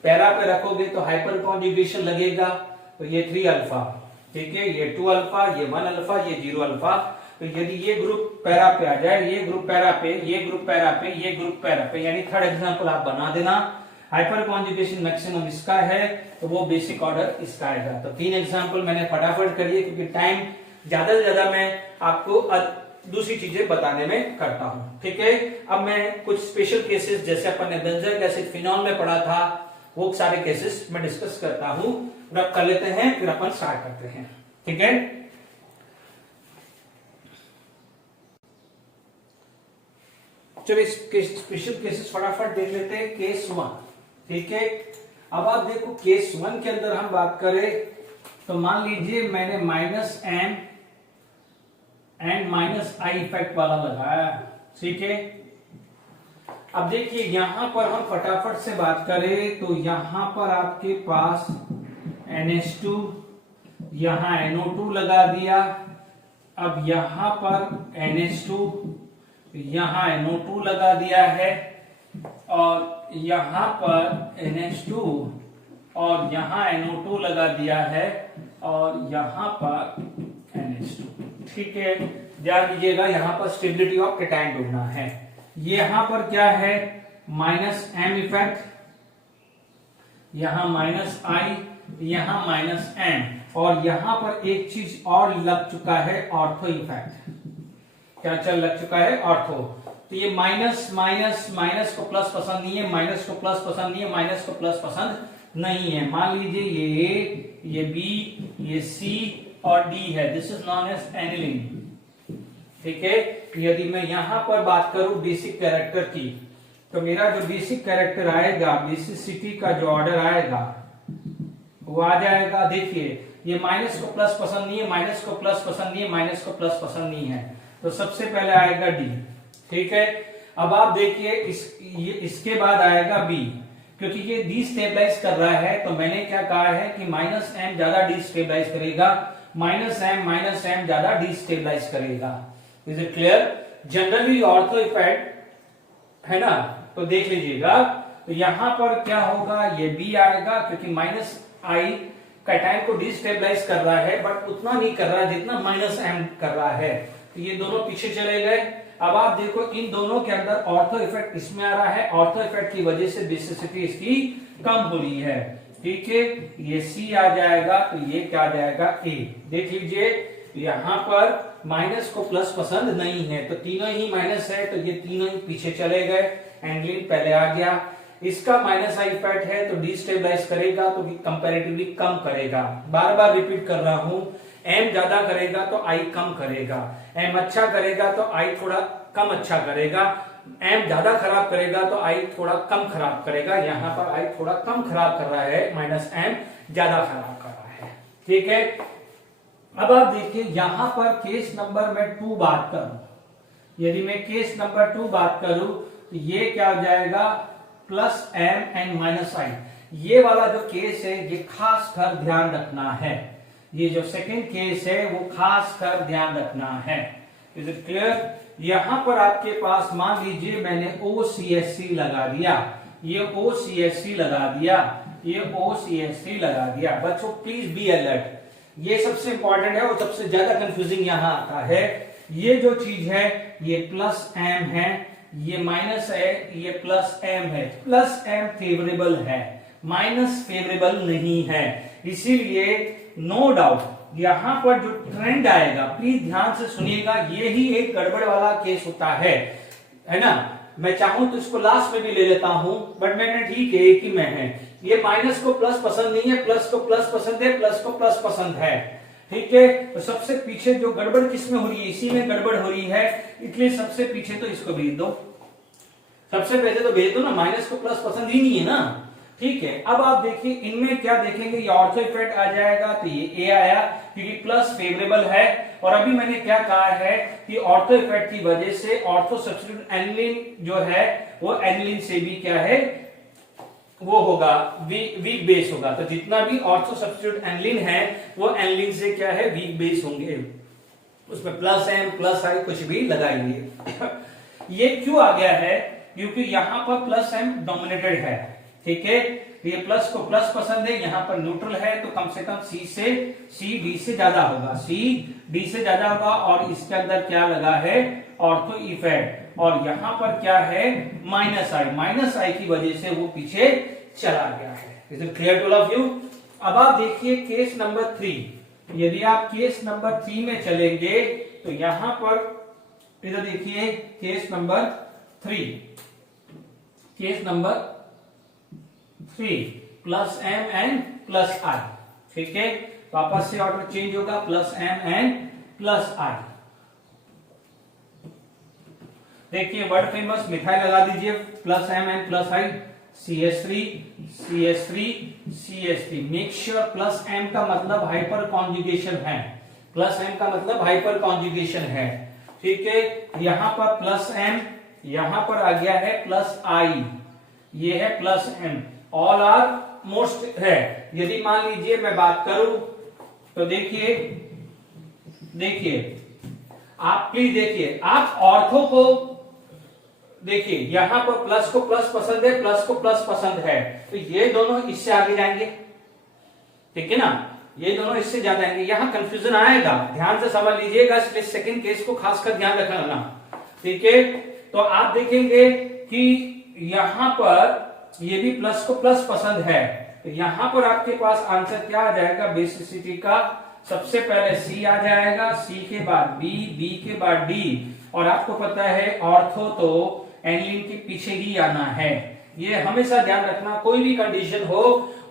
पैरा पे रखोगे तो हाइपर कॉन्जुगेशन लगेगा, तो ये 3 अल्फा, ठीक है, ये 2 अल्फा, ये 1 अल्फा, ये 0 अल्फा। तो यदि ये ग्रुप पैरा पे आ जाए, ये ग्रुप पैरा पे, ये ग्रुप पैरा पे, ये ग्रुप पैरा पे, यानी थर्ड एग्जांपल आप बना देना, हाइपर कॉन्जुगेशन मैक्सिमम इसका है तो वो बेसिक ऑर्डर इसका आएगा। तो 3 एग्जांपल मैंने फटाफट करिए, क्योंकि टाइम ज्यादा से ज्यादा मैं आपको दूसरी चीजें बताने में करता हूं। ठीक है, अब मैं कुछ स्पेशल केसेस जैसे अपन ने बेंजोइक एसिड फिनॉल में पढ़ा था वो सारे केसेस मैं डिस्कस करता हूं, रब कर लेते हैं, फिर अपन स्टार्ट करते हैं। ठीक है, चलिए स्पेशल केसेस फटाफट देख लेते हैं। केस 1, ठीक है। अब आप देखो केस 1 के अंदर हम बात करें तो मान लीजिए मैंने -m एंड -i इफेक्ट वाला लगाया, ठीक है। अब देखिए यहां पर हम फटाफट से बात करें तो यहां पर आपके पास NH2, यहां NO2 लगा दिया। अब यहां पर NH2, यहां NO2 लगा दिया है, और यहां पर NH2 और यहां NO2 लगा दिया है, और यहां पर NH2। ठीक है, ध्यान दीजिएगा यहां पर स्टेबिलिटी ऑफ कैटायन ढूंढना है। यहां पर क्या है, -m इफेक्ट, यहां -i, यहां -m, और यहां पर एक चीज और लग चुका है, ऑर्थो इफेक्ट। क्या चल लग चुका है, ऑर्थो। तो ये माइनस को प्लस पसंद नहीं है, माइनस को प्लस पसंद नहीं है, माइनस को प्लस पसंद नहीं है। मान लीजिए ये A, ये B, ये C और D है, this is known as aniline. ठीक है, यदि मैं यहां पर बात करूं बेसिक कैरेक्टर की, तो मेरा जो बेसिक कैरेक्टर आएगा, बेसिसिटी का जो ऑर्डर आएगा वो आ जाएगा। देखिए ये माइनस को प्लस पसंद नहीं है, माइनस को प्लस पसंद नहीं है, माइनस को प्लस पसंद नहीं है, तो सबसे पहले आएगा D। ठीक है, अब आप देखिए इसके बाद आएगा B, क्योंकि ये डिस्टेबलाइज कर रहा है, तो मैंने क्या कहा है कि -m ज्यादा डिस्टेबलाइज करेगा, -m ज्यादा डिस्टेबलाइज करेगा। Is it clear? Generally ortho effect है ना, तो देख लीजिएगा, तो यहां पर क्या होगा, ये B आएगा, क्योंकि -i कैटायन को डिस्टेबलाइज कर रहा है, बट उतना नहीं कर रहा है जितना -m कर रहा है, तो ये दोनों पीछे चले गए। अब आप देखो इन दोनों के अंदर ऑर्थो इफेक्ट इसमें आ रहा है, ऑर्थो इफेक्ट की वजह से बेसिसिटी इसकी कम हो रही है। ठीक है, ये C आ जाएगा, तो ये क्या आ जाएगा, A। देख लीजिए यहां पर माइनस को प्लस पसंद नहीं है, तो तीनों ही माइनस है, तो ये तीनों ही पीछे चले गए, एंग्लिन पहले आ गया। इसका -i इफेक्ट है तो डिस्टेबलाइज करेगा, तो कंपैरेटिवली कम करेगा। बार बार रिपीट कर रहा हूं, m ज्यादा करेगा तो i कम करेगा, m अच्छा करेगा तो i थोड़ा कम अच्छा करेगा, m ज्यादा खराब करेगा तो i थोड़ा कम खराब करेगा। यहां पर i थोड़ा कम खराब कर रहा है, -m ज्यादा खराब कर रहा है। ठीक है, अब आप देखिए यहां पर केस नंबर में 2 बात करूं, यदि मैं केस नंबर 2 बात करूं तो ये क्या हो जाएगा, +m एंड -i। ये वाला जो केस है ये खास कर ध्यान रखना है, ये जो सेकंड केस है वो खास कर ध्यान रखना है। Is it clear? यहां पर आपके पास मान लीजिए मैंने OCSC लगा दिया, ये OCSC लगा दिया, ये OCSC लगा दिया। बच्चों प्लीज बी अलर्ट, ये सबसे इंपॉर्टेंट है और सबसे ज्यादा कंफ्यूजिंग यहां आता है। ये जो चीज है ये +m है, ये माइनस है, ये +m है। +m फेवरेबल है, माइनस फेवरेबल नहीं है, इसीलिए नो डाउट यहां पर जो ट्रेंड आएगा, प्लीज ध्यान से सुनिएगा, ये ही एक गड़बड़ वाला केस होता है ना। मैं चाहूं तो इसको लास्ट में भी ले लेता हूं, बट मैंने ठीक है एक ही में है। ये माइनस को प्लस पसंद नहीं है, प्लस को प्लस पसंद है, प्लस को प्लस पसंद है। ठीक है, तो सबसे पीछे जो गड़बड़ किसमें हो रही है, इसी में गड़बड़ हो रही है, इसलिए सबसे पीछे तो इसको भेज दो, सबसे पहले तो भेज दो ना, माइनस को प्लस पसंद ही नहीं है ना। ठीक है, अब आप देखिए इनमें क्या देखेंगे, ये ऑर्थो इफेक्ट आ जाएगा, तो ये A आया क्योंकि प्लस फेवरेबल है। और अभी मैंने क्या कहा है कि ऑर्थो इफेक्ट की वजह से ऑर्थो सब्स्टिट्यूट एनिलीन जो है वो एनिलीन से भी क्या है, वो होगा वीक बेस होगा। तो जितना भी ऑर्थो सब्स्टिट्यूट एनिलीन है वो एनिलीन से क्या है, वीक बेस होंगे, उसमें +m +i कुछ भी लगाएंगे। ये क्यों आ गया है, क्योंकि यहां पर +m डोमिनेटेड है। ठीक है, ये प्लस को प्लस पसंद है, यहां पर न्यूट्रल है, तो कम से कम C D से ज्यादा होगा, C D से ज्यादा होगा। और इसके अंदर क्या लगा है, ऑर्थो इफेक्ट, और यहां पर क्या है, -i की वजह से वो पीछे चला गया है। Is it clear to all of you? अब आप देखिए केस नंबर 3, यदि आप केस नंबर 3 में चलेंगे तो यहां पर इधर देखिए case number 3, case number 3 plus M and plus I. ठीक है, वापस से ऑर्डर चेंज होगा, plus M and plus I. देखिए वर्ड फेमस मिथाइल लगा दीजिए, plus M and plus I, CH3 CH3 CH3। Make sure plus M का मतलब हाइपर कॉन्जुगेशन है, प्लस एम का मतलब हाइपर कॉन्जुगेशन है। ठीक है, यहां पर प्लस एम, यहां पर आ गया है प्लस आई, ये है plus M, all are most है। यदि मान लीजिए मैं बात करूं तो देखिए आप प्लीज देखिए, आप ऑर्थो को देखिए, यहां पर प्लस को प्लस पसंद है, प्लस को प्लस पसंद है, तो ये दोनों इससे आगे जाएंगे। ठीक है ना, ये दोनों इससे ज्यादा जाएंगे, यहां कंफ्यूजन आएगा, ध्यान से समझ लीजिएगा, स्प्लिट सेकंड केस को खासकर ध्यान रखना। ठीक है, तो आप देखेंगे कि यहां पर ये भी प्लस को प्लस पसंद है, तो यहां पर आपके पास आंसर क्या आ जाएगा बेसिसिटी का, सबसे पहले सी आ जाएगा, सी के बाद बी, बी के बाद डी, और आपको पता है ऑर्थो तो एनिलीन के पीछे ही आना है। ये हमेशा ध्यान रखना, कोई भी कंडीशन हो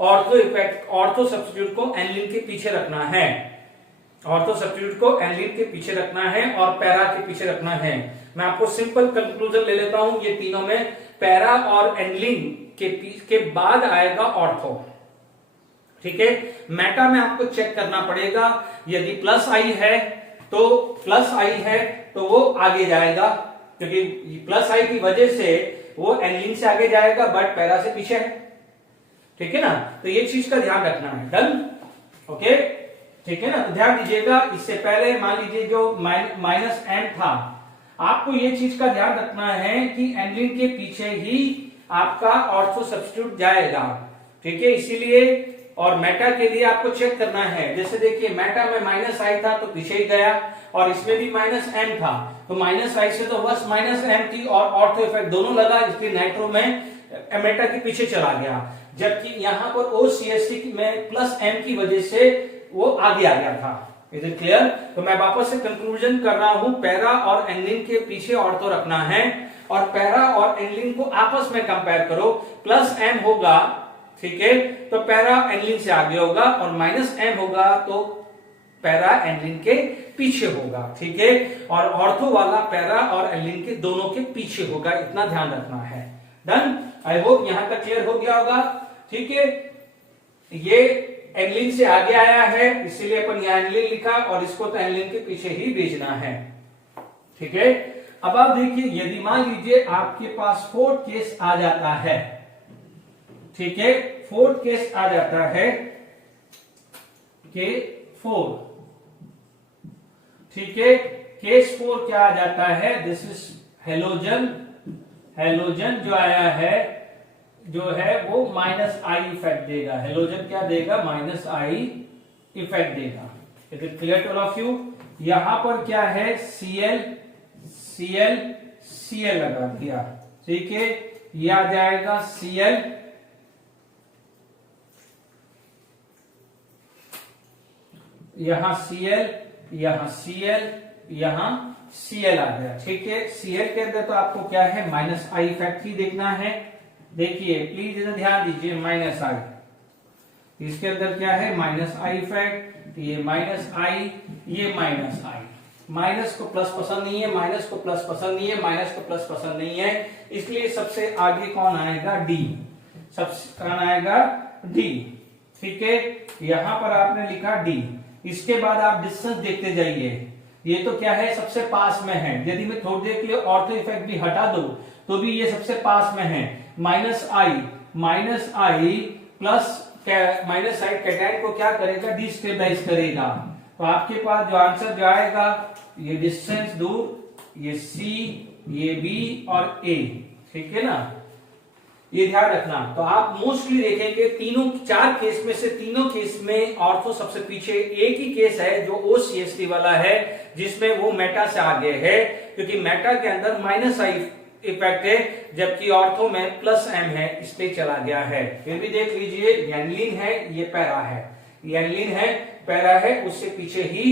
ऑर्थो इफेक्ट, ऑर्थो सब्स्टिट्यूट को एनिलीन के पीछे रखना है, ऑर्थो सब्स्टिट्यूट को एनिलीन के पीछे रखना है और पैरा के पीछे रखना है। मैं आपको सिंपल कंक्लूजन ले लेता हूं, ये तीनों में पैरा और एनिलीन के बाद आएगा ऑर्थो। ठीक है, मेटा में आपको चेक करना पड़ेगा, यदि प्लस आई है तो वो आगे जाएगा, क्योंकि प्लस आई की वजह से वो एनिलीन से आगे जाएगा, बट पैरा से पीछे है। ठीक है ना, तो ये चीज का ध्यान रखना है। डन, ओके, ठीक है ना, तो ध्यान दीजिएगा। इससे पहले मान लीजिए जो माइनस एम था, आपको ये चीज का ध्यान रखना है कि एनिलीन के पीछे ही आपका ऑर्थो सब्स्टिट्यूट जाएगा। ठीक है, इसीलिए और मेटा के लिए आपको चेक करना है, जैसे देखिए मेटा में माइनस आई था तो पीछे ही गया, और इसमें भी माइनस एम था, तो माइनस आई से तो बस माइनस एम थी और ऑर्थो इफेक्ट दोनों लगा, इसलिए नाइट्रो में मेटा के पीछे चला गया। जबकि यहां पर OCH3 में प्लस एम की वजह से वो आगे आ गया था। Is it clear? तो मैं वापस से कंक्लूजन कर रहा हूं, पैरा और एनिलीन के पीछे ऑर्थो रखना है, और पैरा और एनिलीन को आपस में कंपेयर करो, प्लस एम होगा, ठीक है, तो पैरा एनिलीन से आगे होगा, और माइनस एम होगा तो पैरा एनिलीन के पीछे होगा। ठीक है, और ऑर्थो वाला पैरा और एनिलीन के दोनों के पीछे होगा, इतना ध्यान रखना है। डन, आई होप यहां तक क्लियर हो गया होगा। ठीक है, ये एनिलीन से आगे आया है, इसीलिए अपन यहां एनिलीन लिखा, और इसको तो एनिलीन के पीछे ही भेजना है। ठीक है, अब आप देखिए, यदि मान लीजिए आपके पास फोर्थ केस आ जाता है, ठीक है, फोर्थ केस आ जाता है K4, ठीक है, केस 4 क्या आ जाता है, दिस इज हेलोजन, हेलोजन जो आया है जो है वो माइनस आई इफेक्ट देगा, हेलोजन क्या देगा, माइनस आई इफेक्ट देगा। It is clear to all of you? यहां पर क्या है, Cl Cl Cl लगा दिया, ठीक है, ये आ जाएगा Cl, यहां Cl, यहां Cl, यहां Cl आ गया। ठीक है, Cl के अंदर तो आपको क्या है, माइनस आई इफेक्ट ही देखना है। देखिए प्लीज इधर ध्यान दीजिए, माइनस आई, इसके अंदर क्या है, माइनस आई इफेक्ट, ये माइनस आई, ये माइनस आई, माइनस को प्लस पसंद नहीं है, माइनस को प्लस पसंद नहीं है, माइनस को प्लस पसंद नहीं है, इसलिए सबसे आगे कौन आएगा, डी, सबसे कौन आएगा, डी। ठीक है, यहां पर आपने लिखा डी, इसके बाद आप डिस्टेंस देखते जाइए, ये तो क्या है, सबसे पास में है। यदि मैं थोड़ी देर के लिए ऑर्थो इफेक्ट भी हटा दूं तो भी ये सबसे पास में है, माइनस आई प्लस माइनस आई कैटायन को क्या करेगा, डिस्टेबलाइज करेगा। तो आपके पास जो आंसर जो आएगा, ये डिस्टेंस दूर, ये सी, ये बी और ए, ठीक है ना, ये ध्यान रखना। तो आप मोस्टली देखेंगे तीनों, चार केस में से तीनों केस में ऑर्थो सबसे पीछे, एक ही केस है जो OCH3 वाला है जिसमें वो मेटा से आगे है, क्योंकि मेटा के अंदर माइनस आई इफेक्ट है, जबकि ऑर्थो में प्लस एम है, इसलिए चला गया है। फिर भी देख लीजिए, एनिलीन है, ये पैरा है, ये एनिलीन है, पैरा है, उससे पीछे ही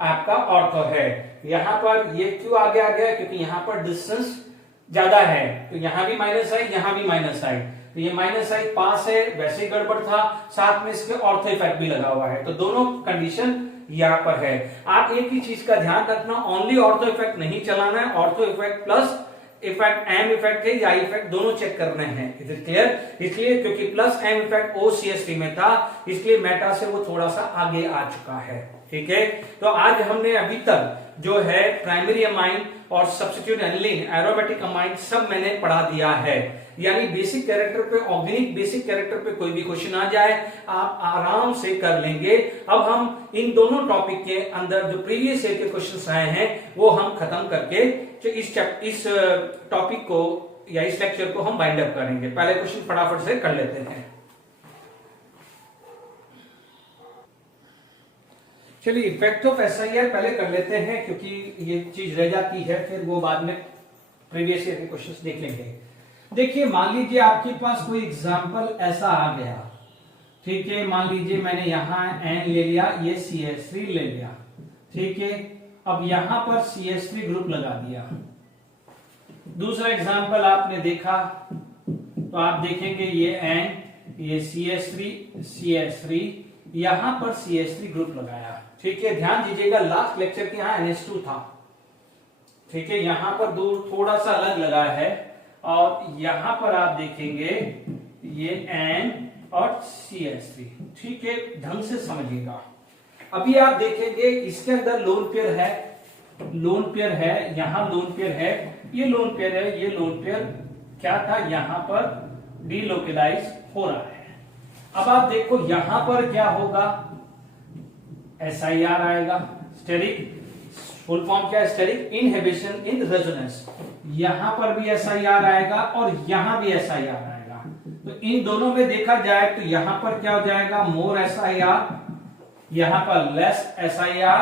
आपका ऑर्थो है। यहां पर ये क्यों आगे आ गया, क्योंकि यहां पर डिस्टेंस ज्यादा है, तो यहां भी माइनस आई, यहां भी माइनस आई, तो ये माइनस आई पास है, वैसे ही गड़बड़ था, साथ में इसके ऑर्थो इफेक्ट भी लगा हुआ है, तो दोनों कंडीशन यहां पर है। आप एक ही चीज का ध्यान रखना, ओनली ऑर्थो इफेक्ट नहीं चलाना है, ortho effect plus effect M effect है या इफेक्ट दोनों चेक करने हैं। Is it clear? इसलिए क्योंकि प्लस एम इफेक्ट OCS3 में था, इसलिए मेटा से वो थोड़ा सा आगे आ चुका है। ठीक है, तो आज हमने अभी तक जो है प्राइमरी अमाइन और सब्स्टिट्यूट एनिलीन, एरोमेटिक अमाइन सब मैंने पढ़ा दिया है। यानी बेसिक कैरेक्टर पे, ऑर्गेनिक बेसिक कैरेक्टर पे कोई भी क्वेश्चन आ जाए आप आराम से कर लेंगे। अब हम इन दोनों टॉपिक के अंदर जो प्रीवियस ईयर के क्वेश्चंस आए हैं वो हम खत्म करके जो इस टॉपिक को या इस लेक्चर को हम बाइंड अप करेंगे। पहले क्वेश्चन फटाफट से कर लेते हैं। चलिए इफेक्ट ऑफ SIR पहले कर लेते हैं, क्योंकि ये चीज रह जाती है, फिर वो बाद में प्रीवियस ईयर के क्वेश्चंस देख लेंगे। देखिए मान लीजिए आपके पास कोई एग्जांपल ऐसा आ गया, ठीक है, मान लीजिए मैंने यहां N ले लिया, ये CH3 ले लिया, ठीक है, अब यहां पर CH3 ग्रुप लगा दिया। दूसरा एग्जांपल आपने देखा तो आप देखेंगे ये N, ये CH3, यहां पर CH3 ग्रुप लगाया, ठीक है। ध्यान दीजिएगा लास्ट लेक्चर के यहां NH2 था, ठीक है, यहां पर दूर थोड़ा सा अलग लगा है, और यहां पर आप देखेंगे ये N और CH3, ठीक है, ढंग से समझिएगा। अभी आप देखेंगे इसके अंदर लोन पेयर है, यहां लोन पेयर है, ये लोन पेयर है, ये लोन पेयर क्या था, यहां पर डीलोकेलाइज हो रहा है। अब आप देखो यहां पर क्या होगा, SIR आएगा, स्टेरिक, फुल फॉर्म क्या है, स्टेरिक इनहिबिशन इन रेजोनेंस। यहां पर भी SIR आएगा और यहां भी SIR आएगा, तो इन दोनों में देखा जाए तो यहां पर क्या हो जाएगा, मोर SIR, यहां पर लेस SIR,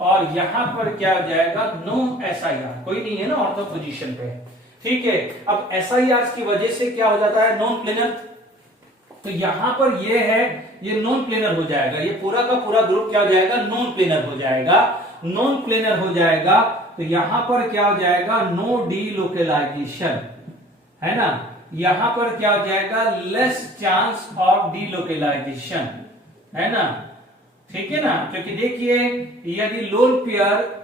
और यहां पर क्या हो जाएगा, नो SIR, कोई नहीं है ना ऑर्थो पोजीशन पे, ठीक है। अब SIR की वजह से क्या हो जाता है, नॉन प्लेनर, तो यहां पर ये है, ये नॉन प्लेनर हो जाएगा, ये पूरा का पूरा ग्रुप क्या हो जाएगा, नॉन प्लेनर हो जाएगा, नॉन प्लेनर हो जाएगा, तो यहां पर क्या हो जाएगा, नो डीलोकेलाइजेशन, है ना, यहां पर क्या हो जाएगा, लेस चांस ऑफ डीलोकेलाइजेशन, है ना, ठीक है ना, क्योंकि देखिए यदि लोन पेयर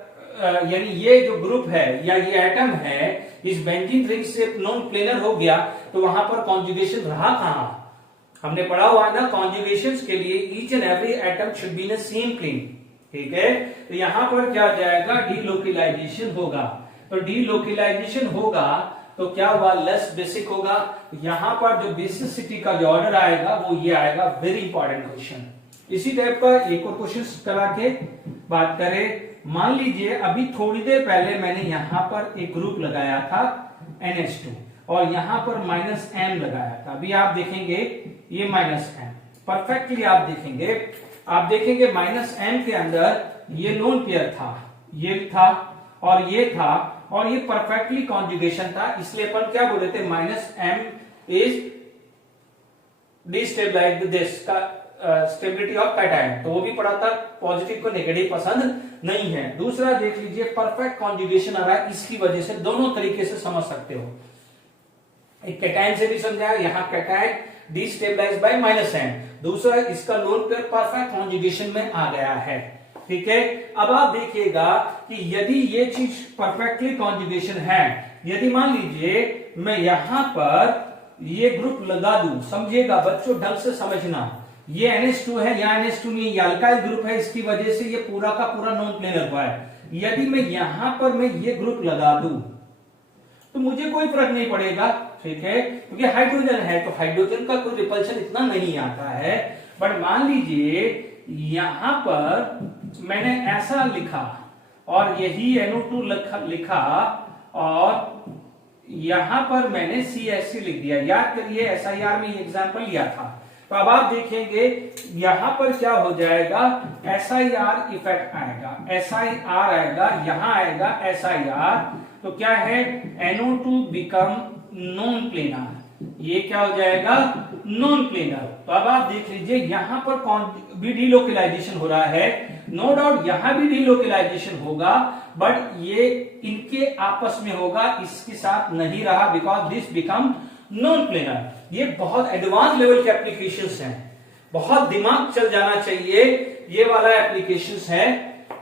यानी ये जो ग्रुप है या ये एटम है इस बेंजीन रिंग से नॉन प्लेनर हो गया, तो वहां पर कॉन्जुगेशन रहा कहां, हमने पढ़ा हुआ है ना, कॉन्जुगेशंस के लिए each and every atom should be in same plane, ठीक है। तो यहां पर क्या हो जाएगा, डीलोकेलाइजेशन होगा, तो डीलोकेलाइजेशन होगा तो क्या हुआ, लेस बेसिक होगा। यहां पर जो बेसिसिटी का जो ऑर्डर आएगा वो ये आएगा, वेरी इंपॉर्टेंट क्वेश्चन। इसी टाइप का एक और क्वेश्चन करा के बात करें, मान लीजिए अभी थोड़ी देर पहले मैंने यहां पर एक ग्रुप लगाया था NH2 और यहां पर -M लगाया था, अभी आप देखेंगे ये -M परफेक्टली आप देखेंगे -M के अंदर ये लोन पेयर था, ये था और ये था, और ये परफेक्टली कॉन्जुगेशन था, इसलिए अपन क्या बोल रहे थे, -M इज डिस्टेबलाइज दिस का स्टेबिलिटी ऑफ कैटायन, तो वो भी पढ़ा था, पॉजिटिव को नेगेटिव पसंद नहीं है। दूसरा देख लीजिए परफेक्ट कॉन्जुगेशन आ रहा है, इसकी वजह से दोनों तरीके से समझ सकते हो, एक कैटायन से भी समझाया, यहां कैटायन डिस्टेबलाइज बाय -M, दूसरा इसका लोन पेयर परफेक्ट कॉन्जुगेशन में आ गया है, ठीक है। अब आप देखिएगा कि यदि ये चीज परफेक्टली कॉन्जुगेशन है, यदि मान लीजिए मैं यहां पर ये ग्रुप लगा दूं, समझिएगा बच्चों ढंग से समझना, ये NH2 है, यहाँ NH2 नहीं, ये अल्काइल ग्रुप है, इसकी वजह से ये पूरा का पूरा नॉन प्लेनर हुआ है। यदि मैं यहां पर मैं ये ग्रुप लगा दूं तो मुझे कोई फर्क नहीं पड़ेगा, ठीक है, क्योंकि हाइड्रोजन है, तो हाइड्रोजन का कोई रिपल्शन इतना नहीं आता है। बट मान लीजिए यहां पर मैंने ऐसा लिखा और यही NO2 लिखा और यहां पर मैंने CH3 लिख दिया, याद करिए SIR में एग्जांपल लिया था, तो अब आप देखेंगे यहां पर क्या हो जाएगा, SIR इफेक्ट आएगा, SIR आएगा, यहां आएगा SIR, तो क्या है, NO2 बिकम नॉन प्लेनर, ये क्या हो जाएगा, नॉन प्लेनर। तो अब आप देख लीजिए यहां पर भी डीलोकेलाइजेशन हो रहा है, नो डाउट यहां भी डिलोकलाइजेशन होगा, बट ये इनके आपस में होगा, इसके साथ नहीं रहा, because this become non planar. ये बहुत एडवांस लेवल के एप्लीकेशंस हैं, बहुत दिमाग चल जाना चाहिए, ये वाला एप्लीकेशंस है,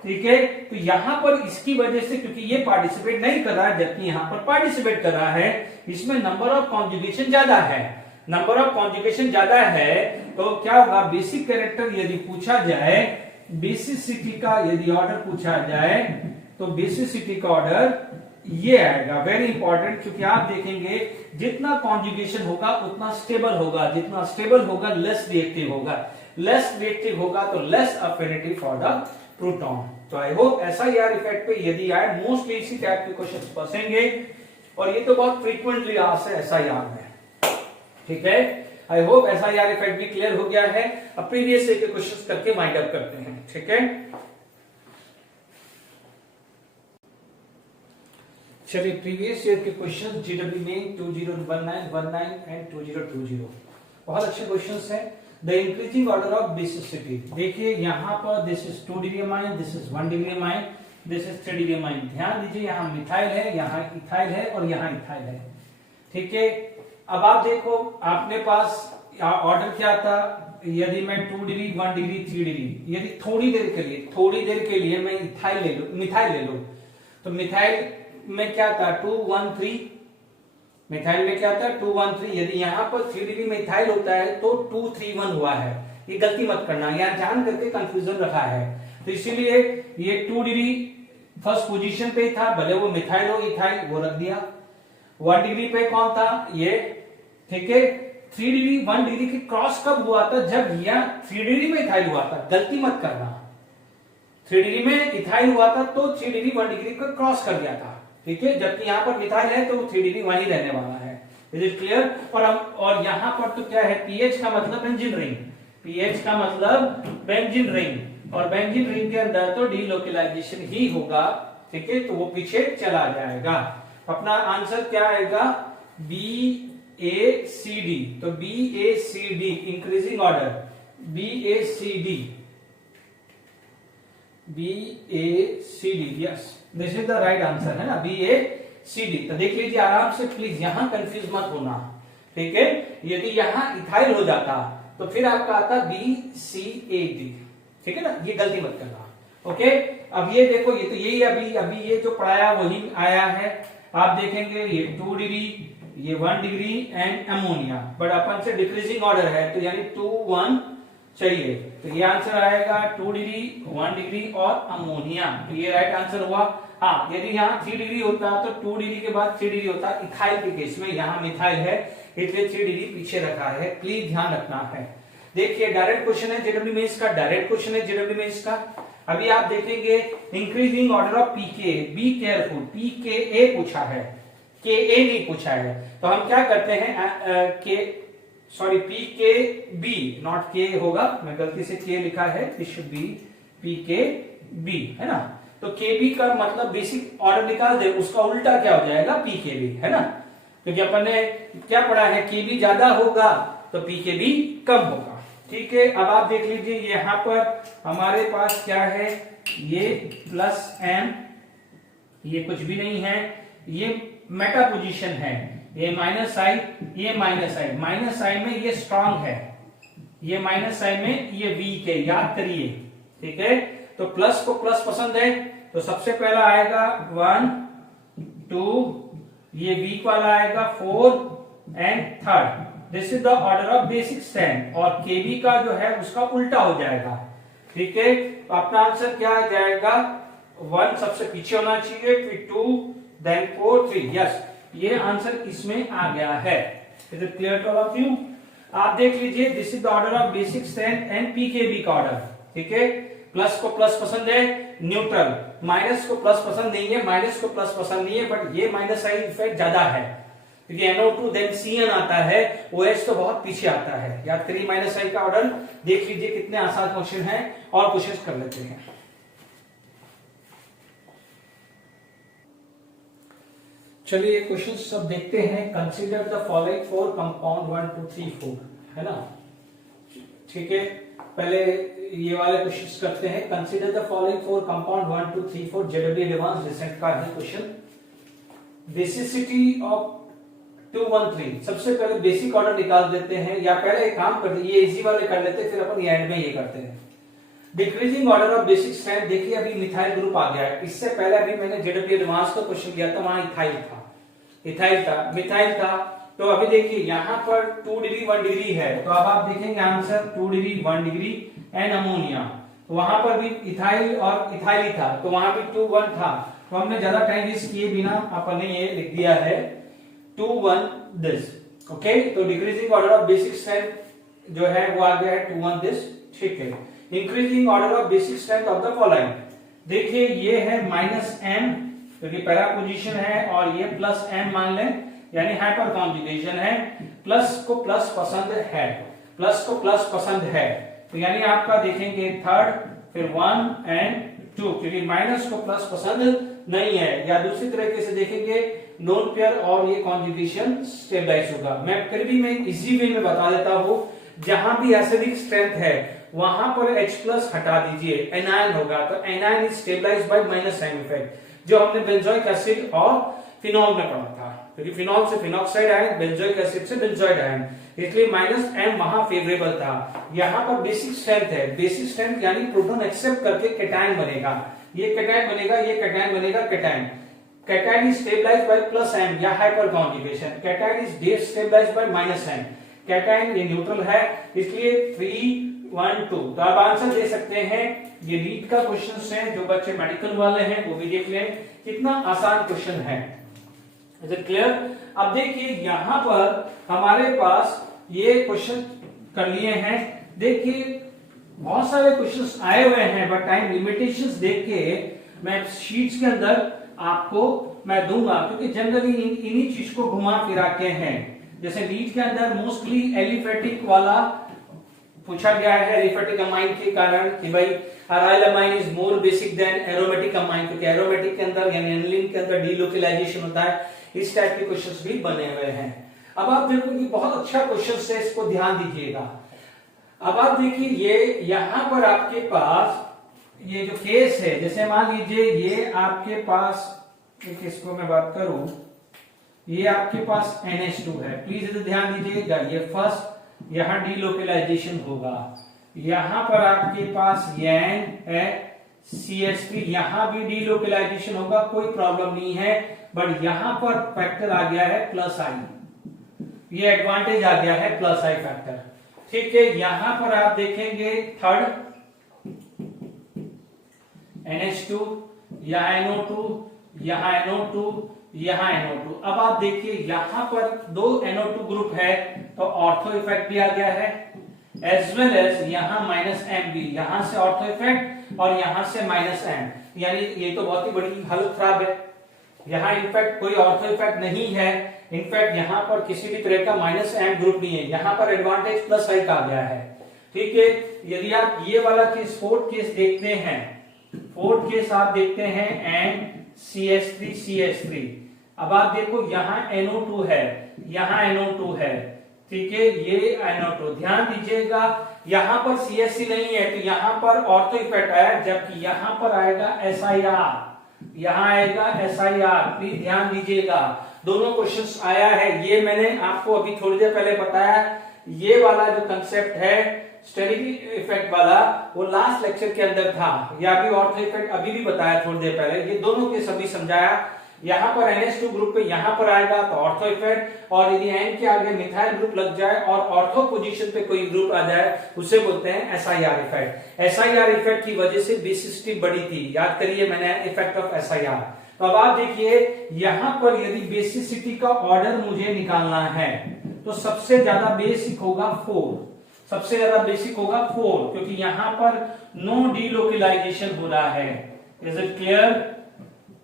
ठीक है। तो यहां पर इसकी वजह से, क्योंकि ये पार्टिसिपेट नहीं कर रहा है जबकि यहां पर पार्टिसिपेट कर रहा है, इसमें नंबर ऑफ कॉन्जुगेशन ज्यादा है, नंबर ऑफ कॉन्जुगेशन ज्यादा है, तो क्या होगा, बेसिक कैरेक्टर यदि पूछा जाए, बेसिसिटी का यदि ऑर्डर पूछा जाए, तो बेसिसिटी का ऑर्डर ये आएगा, वेरी इंपॉर्टेंट, क्योंकि आप देखेंगे जितना कॉन्जुगेशन होगा उतना स्टेबल होगा, जितना स्टेबल होगा लेस रिएक्टिव होगा, लेस रिएक्टिव होगा तो less affinity for the proton. तो आई होप SIR इफेक्ट पे यदि आए, मोस्टली इसी टाइप के क्वेश्चंस फंसेंगे, और ये तो बहुत फ्रीक्वेंटली आस है SIR में, ठीक है। आई होप SIR इफेक्ट भी क्लियर हो गया है। अब प्रीवियस ईयर के क्वेश्चंस करके वाइंड अप करते हैं, ठीक है। चलिए प्रीवियस ईयर के क्वेश्चन GW में 2019 एंड 2020 बहुत अच्छे क्वेश्चंस हैं। The increasing order of basicity, देखिए यहां पर this is 2 degree amine, this is 1 degree amine, this is 3 degree amine. ध्यान दीजिए यहाँ मिथाइल है, यहाँ इथाइल है और यहाँ इथाइल है, ठीक है। अब आप देखो, आपने पास ऑर्डर क्या था, यदि मैं 2 डिग्री 1 डिग्री 3 डिग्री, यदि थोड़ी देर के लिए मैं इथाइल ले लूं, मिथाइल ले लूं, तो मिथाइल में क्या था 2 1 3, मिथाइल में क्या था 2 1 3, यदि यहाँ पर 3 डिग्री मिथाइल होता है तो 2 3 1 हुआ है, ये गलती मत करना, यहाँ जान करके कंफ्यूजन रखा है, तो इसीलिए ये 2 डिग्री फर्स्ट पोजीशन पे था, भले वो मिथाइल हो इथाइल, वो रख दिया। 1 डिग्री पे कौन था, ये, ठीक है। 3 डिग्री 1 डिग्री के क्रॉस कब हुआ था, जब यह 3 डिग्री में इथाइल हुआ था, गलती मत करना, 3 डिग्री में इथाइल हुआ था तो 3 डिग्री 1 डिग्री को क्रॉस कर गया था, ठीक है। जबकि यहाँ पर मिथाइल है तो वो 3 डिग्री वहीं रहने वाला है, इज इट क्लियर। और यहाँ पर तो क्या है, पीएच का मतलब बेंजीन रिंग, पीएच का मतलब बेंजीन रिंग, और बेंजीन रिंग के अंदर तो डीलोकलाइजेशन ही होगा, ठीक है, तो वो पीछे चला जाएगा। अपना आंसर क्या आएगा, BACD, तो BACD increasing order, BACD, yes this is the right answer, है ना, BACD। तो देख लीजिए आराम से, प्लीज यहां कंफ्यूज मत होना, ठीक है। यदि यहां इथाइल हो जाता तो फिर आपका आता BCAD, ठीक है ना, ये गलती मत करना, ओके। अब ये देखो, ये तो यही अभी ये जो पढ़ाया वही आया है, आप देखेंगे ये 2 डिग्री, ये 1 डिग्री एंड अमोनिया, बट अपन से डिक्रीजिंग ऑर्डर है, तो यानी 2 1 चाहिए, तो ये आंसर आएगा 2 डिग्री 1 डिग्री और अमोनिया, तो ये राइट आंसर हुआ। हाँ, यदि यहाँ 3 डिग्री होता तो 2 डिग्री के बाद 3 डिग्री होता इथाइल के केस में, यहाँ मिथाइल है इसलिए 3 डिग्री पीछे रखा है, प्लीज ध्यान रखना है। देखिए डायरेक्ट क्वेश्चन है जेडब्ल्यू मेंस का, डायरेक्ट क्वेश्चन है जेडब्ल्यू मेंस का। अभी आप देखेंगे increasing order of pK, be careful, pKa पूछा है, केए नहीं पूछा है, तो हम क्या करते हैं, पी के बी, नॉट के होगा, मैं गलती से के लिखा है, इट शुड बी पी के बी, है ना। तो के बी का मतलब बेसिक ऑर्डर निकाल दे, उसका उल्टा क्या हो जाएगा, पी के बी, है ना, क्योंकि अपन ने क्या पढ़ा है, के बी ज्यादा होगा तो पी के बी कम होगा, ठीक है। अब आप देख लीजिए यहां पर हमारे पास क्या है, ये प्लस एम, ये कुछ भी नहीं है, ये मेटा पोजीशन है, ये माइनस आई, ये माइनस आई, माइनस आई में ये स्ट्रांग है, ये माइनस आई में ये वीक है, याद करिए, ठीक है। तो प्लस को प्लस पसंद है तो सबसे पहला आएगा 1 2, ये वीक वाला आएगा 4 and third, this is the order of basic strength, और केबी का जो है उसका उल्टा हो जाएगा, ठीक है। तो अपना आंसर क्या आ जाएगा, 1 सबसे पीछे होना चाहिए, फिर 2 देन 4 3, यस ये आंसर इसमें आ गया है। Is it clear to all of you. आप देख लीजिए this is the order of basic strength and pKb का ऑर्डर, ठीक है। प्लस को प्लस पसंद है, न्यूट्रल, माइनस को प्लस पसंद नहीं है, माइनस को प्लस पसंद नहीं है, बट ये माइनस आई इफेक्ट ज्यादा है, क्योंकि NO2 देन CN आता है, OH तो बहुत पीछे आता है, याद करिए माइनस आई का ऑर्डर। देख लीजिए कितने आसान क्वेश्चन है, और कोशिश कर लेते हैं। चलिए क्वेश्चन सब देखते हैं। कंसीडर द फॉलोइंग 4 कंपाउंड 1 2 3 4, है ना, ठीक है। पहले ये वाले क्वेश्चंस करते हैं। Consider the following four compound 1 2 3 4 JW advance recent का है क्वेश्चन। Basicity of 2 1 3। सबसे पहले बेसिक ऑर्डर निकाल देते हैं, या पहले एक काम करते हैं, ये इजी वाले कर लेते हैं, फिर अपन एंड में ये करते हैं। Decreasing order of basic strength. देखिए अभी मिथाइल ग्रुप आ गया है, इससे पहले अभी मैंने जेडब्ल्यू एडवांस का क्वेश्चन किया था, वहां इथाइल था, मिथाइल था। तो अभी देखिए यहाँ पर 2 डिग्री 1 डिग्री है, तो अब आप देखेंगे answer 2 degree 1 degree and ammonia. तो वहां पर भी इथाइल और इथाइल ही था, तो वहां भी 2 1 था। तो हमने ज्यादा टाइम वेस्ट किए बिना अपन ने ये लिख दिया है 2 1 दिस। ओके, तो decreasing order of basic strength जो है वो आ गया है 2 1 दिस। ठीक है, increasing order of basic strength of the following. देखिए ये है -m क्योंकि पहला पोजीशन है, और ये +m मान लें, यानी हाइपर कॉन्जुगेशन है। प्लस को प्लस पसंद है, प्लस को प्लस पसंद है, तो यानी आपका देखेंगे थर्ड, फिर 1 एंड 2, क्योंकि माइनस को प्लस पसंद नहीं है। या दूसरी तरीके से देखेंगे नोन पेयर और ये कॉन्जुगेशन स्टेबलाइज होगा। मैं फिर भी मैं इजी वे में बता देता हूं, जहां भी एसिडिक स्ट्रेंथ है वहां पर H+ हटा दीजिए, एनायन होगा, तो anion is stabilised by -m effect, जो हमने बेंजोइक एसिड और फिनॉल में पढ़ा था। क्योंकि फिनॉल से फिनॉक्साइड आयन, बेंजोइक एसिड से बेंजोइड आयन, इसलिए -m वहां फेवरेबल था। यहाँ पर बेसिक स्ट्रेंथ है, बेसिक स्ट्रेंथ यानी प्रोटॉन एक्सेप्ट करके कैटायन बनेगा, ये कैटायन बनेगा, ये कैटायन बनेगा, cation. Cation is stabilised by +m या hyperconjugation, cation is destabilised by -m। Cation ये न्यूट्रल है, इसलिए 3 1 2। तो आप आंसर दे सकते हैं। ये नीट का क्वेश्चन है, जो बच्चे मेडिकल वाले हैं वो भी देख लें, कितना आसान क्वेश्चन है। Is it clear? अब देखिए यहां पर हमारे पास ये क्वेश्चन कर लिए हैं। देखिए बहुत सारे क्वेश्चंस आए हुए हैं, बट टाइम लिमिटेशंस देख के मैं शीट्स के अंदर आपको मैं दूंगा, क्योंकि जनरली इन्हीं चीज को घुमा फिरा के हैं। जैसे नीट के अंदर मोस्टली एलिफेटिक वाला पूछा गया है, एलिफेटिक अमाइन के कारण कि भाई aryl amine is more basic than aromatic amine, क्योंकि एरोमेटिक के अंदर यानी एनिलीन के अंदर डीलोकलाइजेशन होता है। इस टाइप के क्वेश्चंस भी बने हुए हैं। अब आप देखो कि बहुत अच्छा क्वेश्चन है, इसको ध्यान दीजिएगा। अब आप देखिए ये यहां पर आपके पास ये जो केस है, जैसे मान लीजिए ये आपके पास, इसको मैं बात करूं, ये आपके पास NH2 है, प्लीज इधर ध्यान दीजिएगा। ये फर्स्ट यहां डीलोकलाइजेशन होगा, यहां पर आपके पास एन है CH3, यहां भी डीलोकलाइजेशन होगा, कोई प्रॉब्लम नहीं है। बट यहां पर फैक्टर आ गया है +i, ये एडवांटेज आ गया है +i फैक्टर। ठीक है, यहां पर आप देखेंगे थर्ड NH2, यहां NO2, यहां NO2, यहां NO2। अब आप देखिए यहां पर 2 NO2 ग्रुप है, तो ऑर्थो इफेक्ट भी आ गया है, एज वेल एज यहां -m भी, यहां से ऑर्थो इफेक्ट और यहां से -m, यानी ये तो बहुत ही बड़ी हालत खराब है। यहां इनफैक्ट कोई ऑर्थो इफेक्ट नहीं है, इनफैक्ट यहां पर किसी भी तरह का -m ग्रुप नहीं है, यहां पर एडवांटेज +i का आ गया है। ठीक है, यदि आप ये वाला केस फोर्थ केस देखते हैं, फोर्थ केस आप देखते हैं NCH3CH3। अब आप देखो यहाँ NO2 है, यहाँ NO2 है, ठीक है, ये NO2, ध्यान दीजिएगा यहां पर CH3 नहीं है, तो यहां पर ऑर्थो इफेक्ट आया, जबकि यहां पर आएगा SIR, यहां आएगा SIR। प्लीज ध्यान दीजिएगा, दोनों क्वेश्चंस आया है। ये मैंने आपको अभी थोड़ी देर पहले बताया, ये वाला जो कंसेप्ट है स्टेरिक इफेक्ट वाला, वो लास्ट लेक्चर के अंदर था, या अभी ऑर्थो इफेक्ट अभी भी बताया थोड़ी देर पहले, ये दोनों के सभी समझाया। यहां पर NH2 ग्रुप पे यहां पर आएगा तो ऑर्थो इफेक्ट, और यदि N के आगे मिथाइल ग्रुप लग जाए और ऑर्थो पोजीशन पे कोई ग्रुप आ जाए, उसे बोलते हैं SIR इफेक्ट। SIR इफेक्ट की वजह से बेसिसिटी बढ़ी थी, याद करिए मैंने इफेक्ट ऑफ SIR। तो अब आप देखिए यहां पर यदि बेसिसिटी का ऑर्डर मुझे निकालना है, तो सबसे ज्यादा बेसिक होगा 4, सबसे ज्यादा बेसिक होगा 4, क्योंकि यहां पर नो डीलोकलाइजेशन हो रहा है। Is it clear?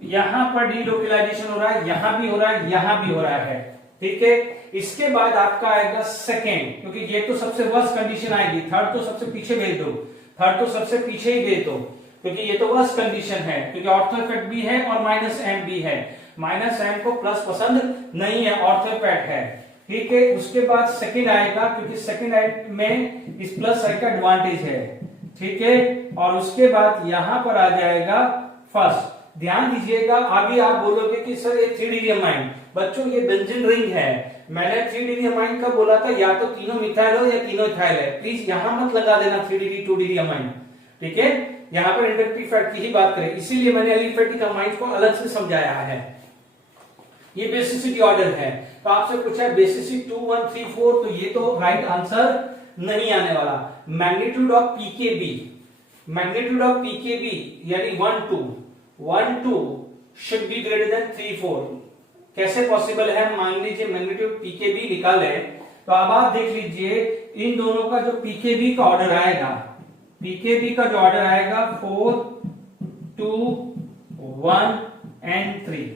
यहां पर डीलोकलाइजेशन हो रहा है, यहां भी हो रहा है, यहां भी हो रहा है। ठीक है, इसके बाद आपका आएगा सेकेंड, क्योंकि ये तो सबसे वर्स्ट कंडीशन आएगी, थर्ड तो सबसे पीछे भेज दो, थर्ड तो सबसे पीछे ही भेज दो, क्योंकि ये तो वर्स्ट कंडीशन है, क्योंकि ऑर्थो इफेक्ट भी है और -m भी है। -m को प्लस पसंद नहीं है, ऑर्थो इफेक्ट है। ठीक है, उसके बाद सेकंड आएगा, क्योंकि सेकंड में इस प्लस साइन का एडवांटेज है, ठीक है, और उसके बाद यहां पर आ जाएगा फर्स्ट। ध्यान दीजिएगा, अभी आप बोलोगे कि सर ये 3 डिग्री अमाइन, बच्चों ये बेंजीन रिंग है, मैंने 3 डिग्री अमाइन का बोला था, या तो तीनों मिथाइल हो या तीनों इथाइल है, प्लीज यहां मत लगा देना 3 डिग्री 2 डिग्री अमाइन, ठीक है, यहां पर इंडक्टिव फैक्ट की ही बात करें, इसीलिए मैंने एलिफेटिक अमाइन को अलग से समझाया है। ये बेसिसिटी ऑर्डर है, तो आपसे पूछा है बेसिसिटी 2 1 3 4, तो ये तो राइट आंसर नहीं आने वाला। Magnitude of pKb, magnitude of pKb यानी 1 2 शुड बी ग्रेटर देन 3 4। कैसे पॉसिबल है? मान लीजिए मैग्नीट्यूड पीकेबी निकाले, तो अब आप देख लीजिए इन दोनों का जो पीकेबी का ऑर्डर आएगा, पीकेबी का जो ऑर्डर आएगा 4 2 1 एंड 3,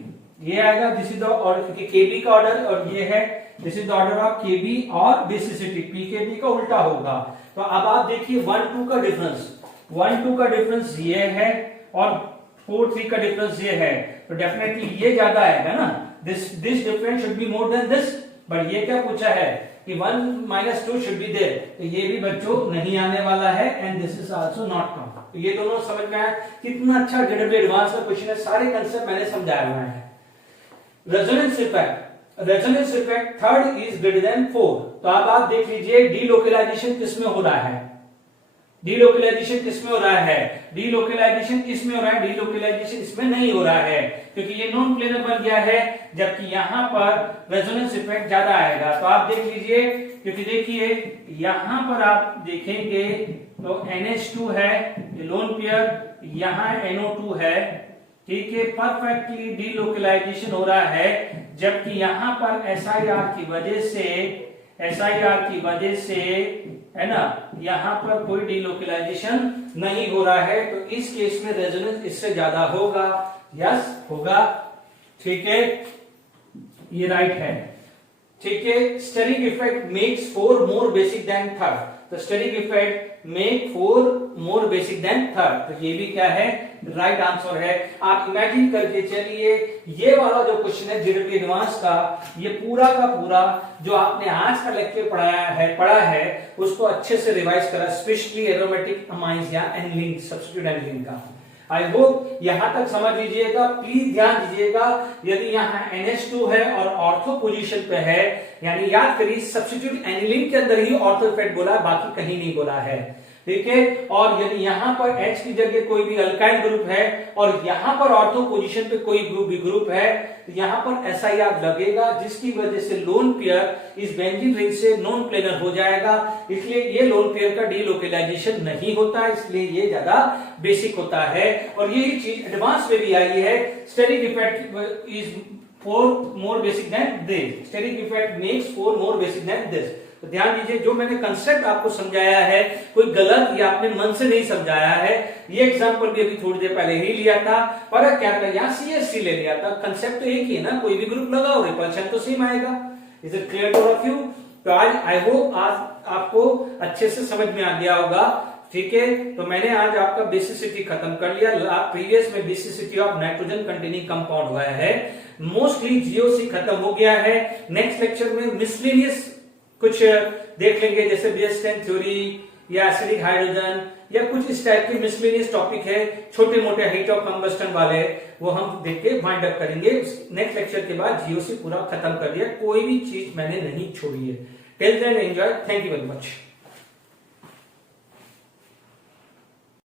ये आएगा। This is the order K B का ऑर्डर, और ये है this is the order of K B और बेसिसिटी, पीकेबी का उल्टा होगा। तो अब आप देखिए 1 2 का डिफरेंस, 1 2 का डिफरेंस ये है और 4 3 का डिफरेंस ये है, तो डेफिनेटली ये ज्यादा आएगा ना, this difference should be more than this, but ये क्या पूछा है कि 1 - 2 शुड बी देयर, तो ये भी बच्चों नहीं आने वाला है, and this is also not come. तो ये दोनों समझ में आया कितना अच्छा जेडब्ल्यू एडवांस का क्वेश्चन है, सारे कंसेप्ट मैंने समझाया हुआ है। Resonance effect, resonance effect third is greater than 4, तो अब आप देख लीजिए डीलोकलाइजेशन किसमें हो रहा है, डीलोकलाइजेशन किसमें हो रहा है, डीलोकलाइजेशन इसमें हो रहा है, डीलोकलाइजेशन इसमें नहीं हो रहा है, क्योंकि ये नॉन प्लेनर बन गया है, जबकि यहां पर रेजोनेंस इफेक्ट ज्यादा आएगा। तो आप देख लीजिए, क्योंकि देखिए यहां पर आप देखेंगे तो NH2 है, ये लोन पेयर, यहां NO2 है, ठीक है, परफेक्टली डीलोकलाइजेशन हो रहा है, जबकि यहां पर SIR की वजह से, SIR की वजह से है ना, यहां पर कोई डीलोकलाइजेशन नहीं हो रहा है, तो इस केस में रेजोनेंस इससे ज्यादा होगा, यस होगा, ठीक है, ये राइट है, ठीक है। Steric effect makes 4 more basic than third, तो steric effect make 4 more basic than third, तो ये भी क्या है, राइट आंसर है। आप इमेजिन करके चलिए, ये वाला जो क्वेश्चन है जेडब्ल्यू एडवांस का, ये पूरा का पूरा जो आपने आज का लेक्चर पढ़ा है उसको अच्छे से रिवाइज करा, स्पेशली एरोमेटिक अमाइंस या एनिलीन, सब्स्टिट्यूट एनिलीन का। आई होप यहां तक समझ लीजिएगा। प्लीज ध्यान दीजिएगा, यदि यहाँ NH2 है और ऑर्थो पोजीशन पे है, यानी याद करिए सब्स्टिट्यूट एनिलीन के अंदर ही ऑर्थो इफेक्ट बोला है, बाकी कहीं नहीं बोला है, ठीक है। और यदि यहां पर H की जगह कोई भी अल्काइल ग्रुप है और यहां पर ऑर्थो पोजीशन पे कोई ग्रुप है, तो यहां पर SIR लगेगा, जिसकी वजह से लोन पेयर इस बेंजीन रिंग से नॉन प्लेनर हो जाएगा, इसलिए ये लोन पेयर का डीलोकलाइजेशन नहीं होता, इसलिए ये ज्यादा बेसिक होता है। और यही चीज एडवांस में भी आई है, steric effect is 4 more basic than this, steric effect makes 4 more basic than this. तो ध्यान दीजिए, जो मैंने कंसेप्ट आपको समझाया है कोई गलत या आपने मन से नहीं समझाया है, ये एग्जांपल भी अभी थोड़ी देर पहले ही लिया था, फर्क क्या था, यहाँ CSC ले लिया था, कंसेप्ट तो एक ही है ना, कोई भी ग्रुप लगाओ रिपल्शन तो सेम आएगा। Is it clear two of you? तो आज आई होप आज आपको अच्छे से समझ में आ गया होगा, ठीक है। तो मैंने आज आपका बेसिसिटी खत्म कर लिया, प्रीवियस में basicity of nitrogen containing compound हुआ है, मोस्टली GOC खत्म हो गया है। नेक्स्ट लेक्चर में मिसलेनियस कुछ देख लेंगे, जैसे बेस 10 थ्योरी या एसिडिक हाइड्रोजन या कुछ इस टाइप के मिसलेनियस टॉपिक है, छोटे मोटे हीट ऑफ कंबस्टन वाले, वो हम देख के वाइंड अप करेंगे। नेक्स्ट लेक्चर के बाद GOC पूरा खत्म कर दिया, कोई भी चीज मैंने नहीं छोड़ी है। Till then enjoy, thank you very much.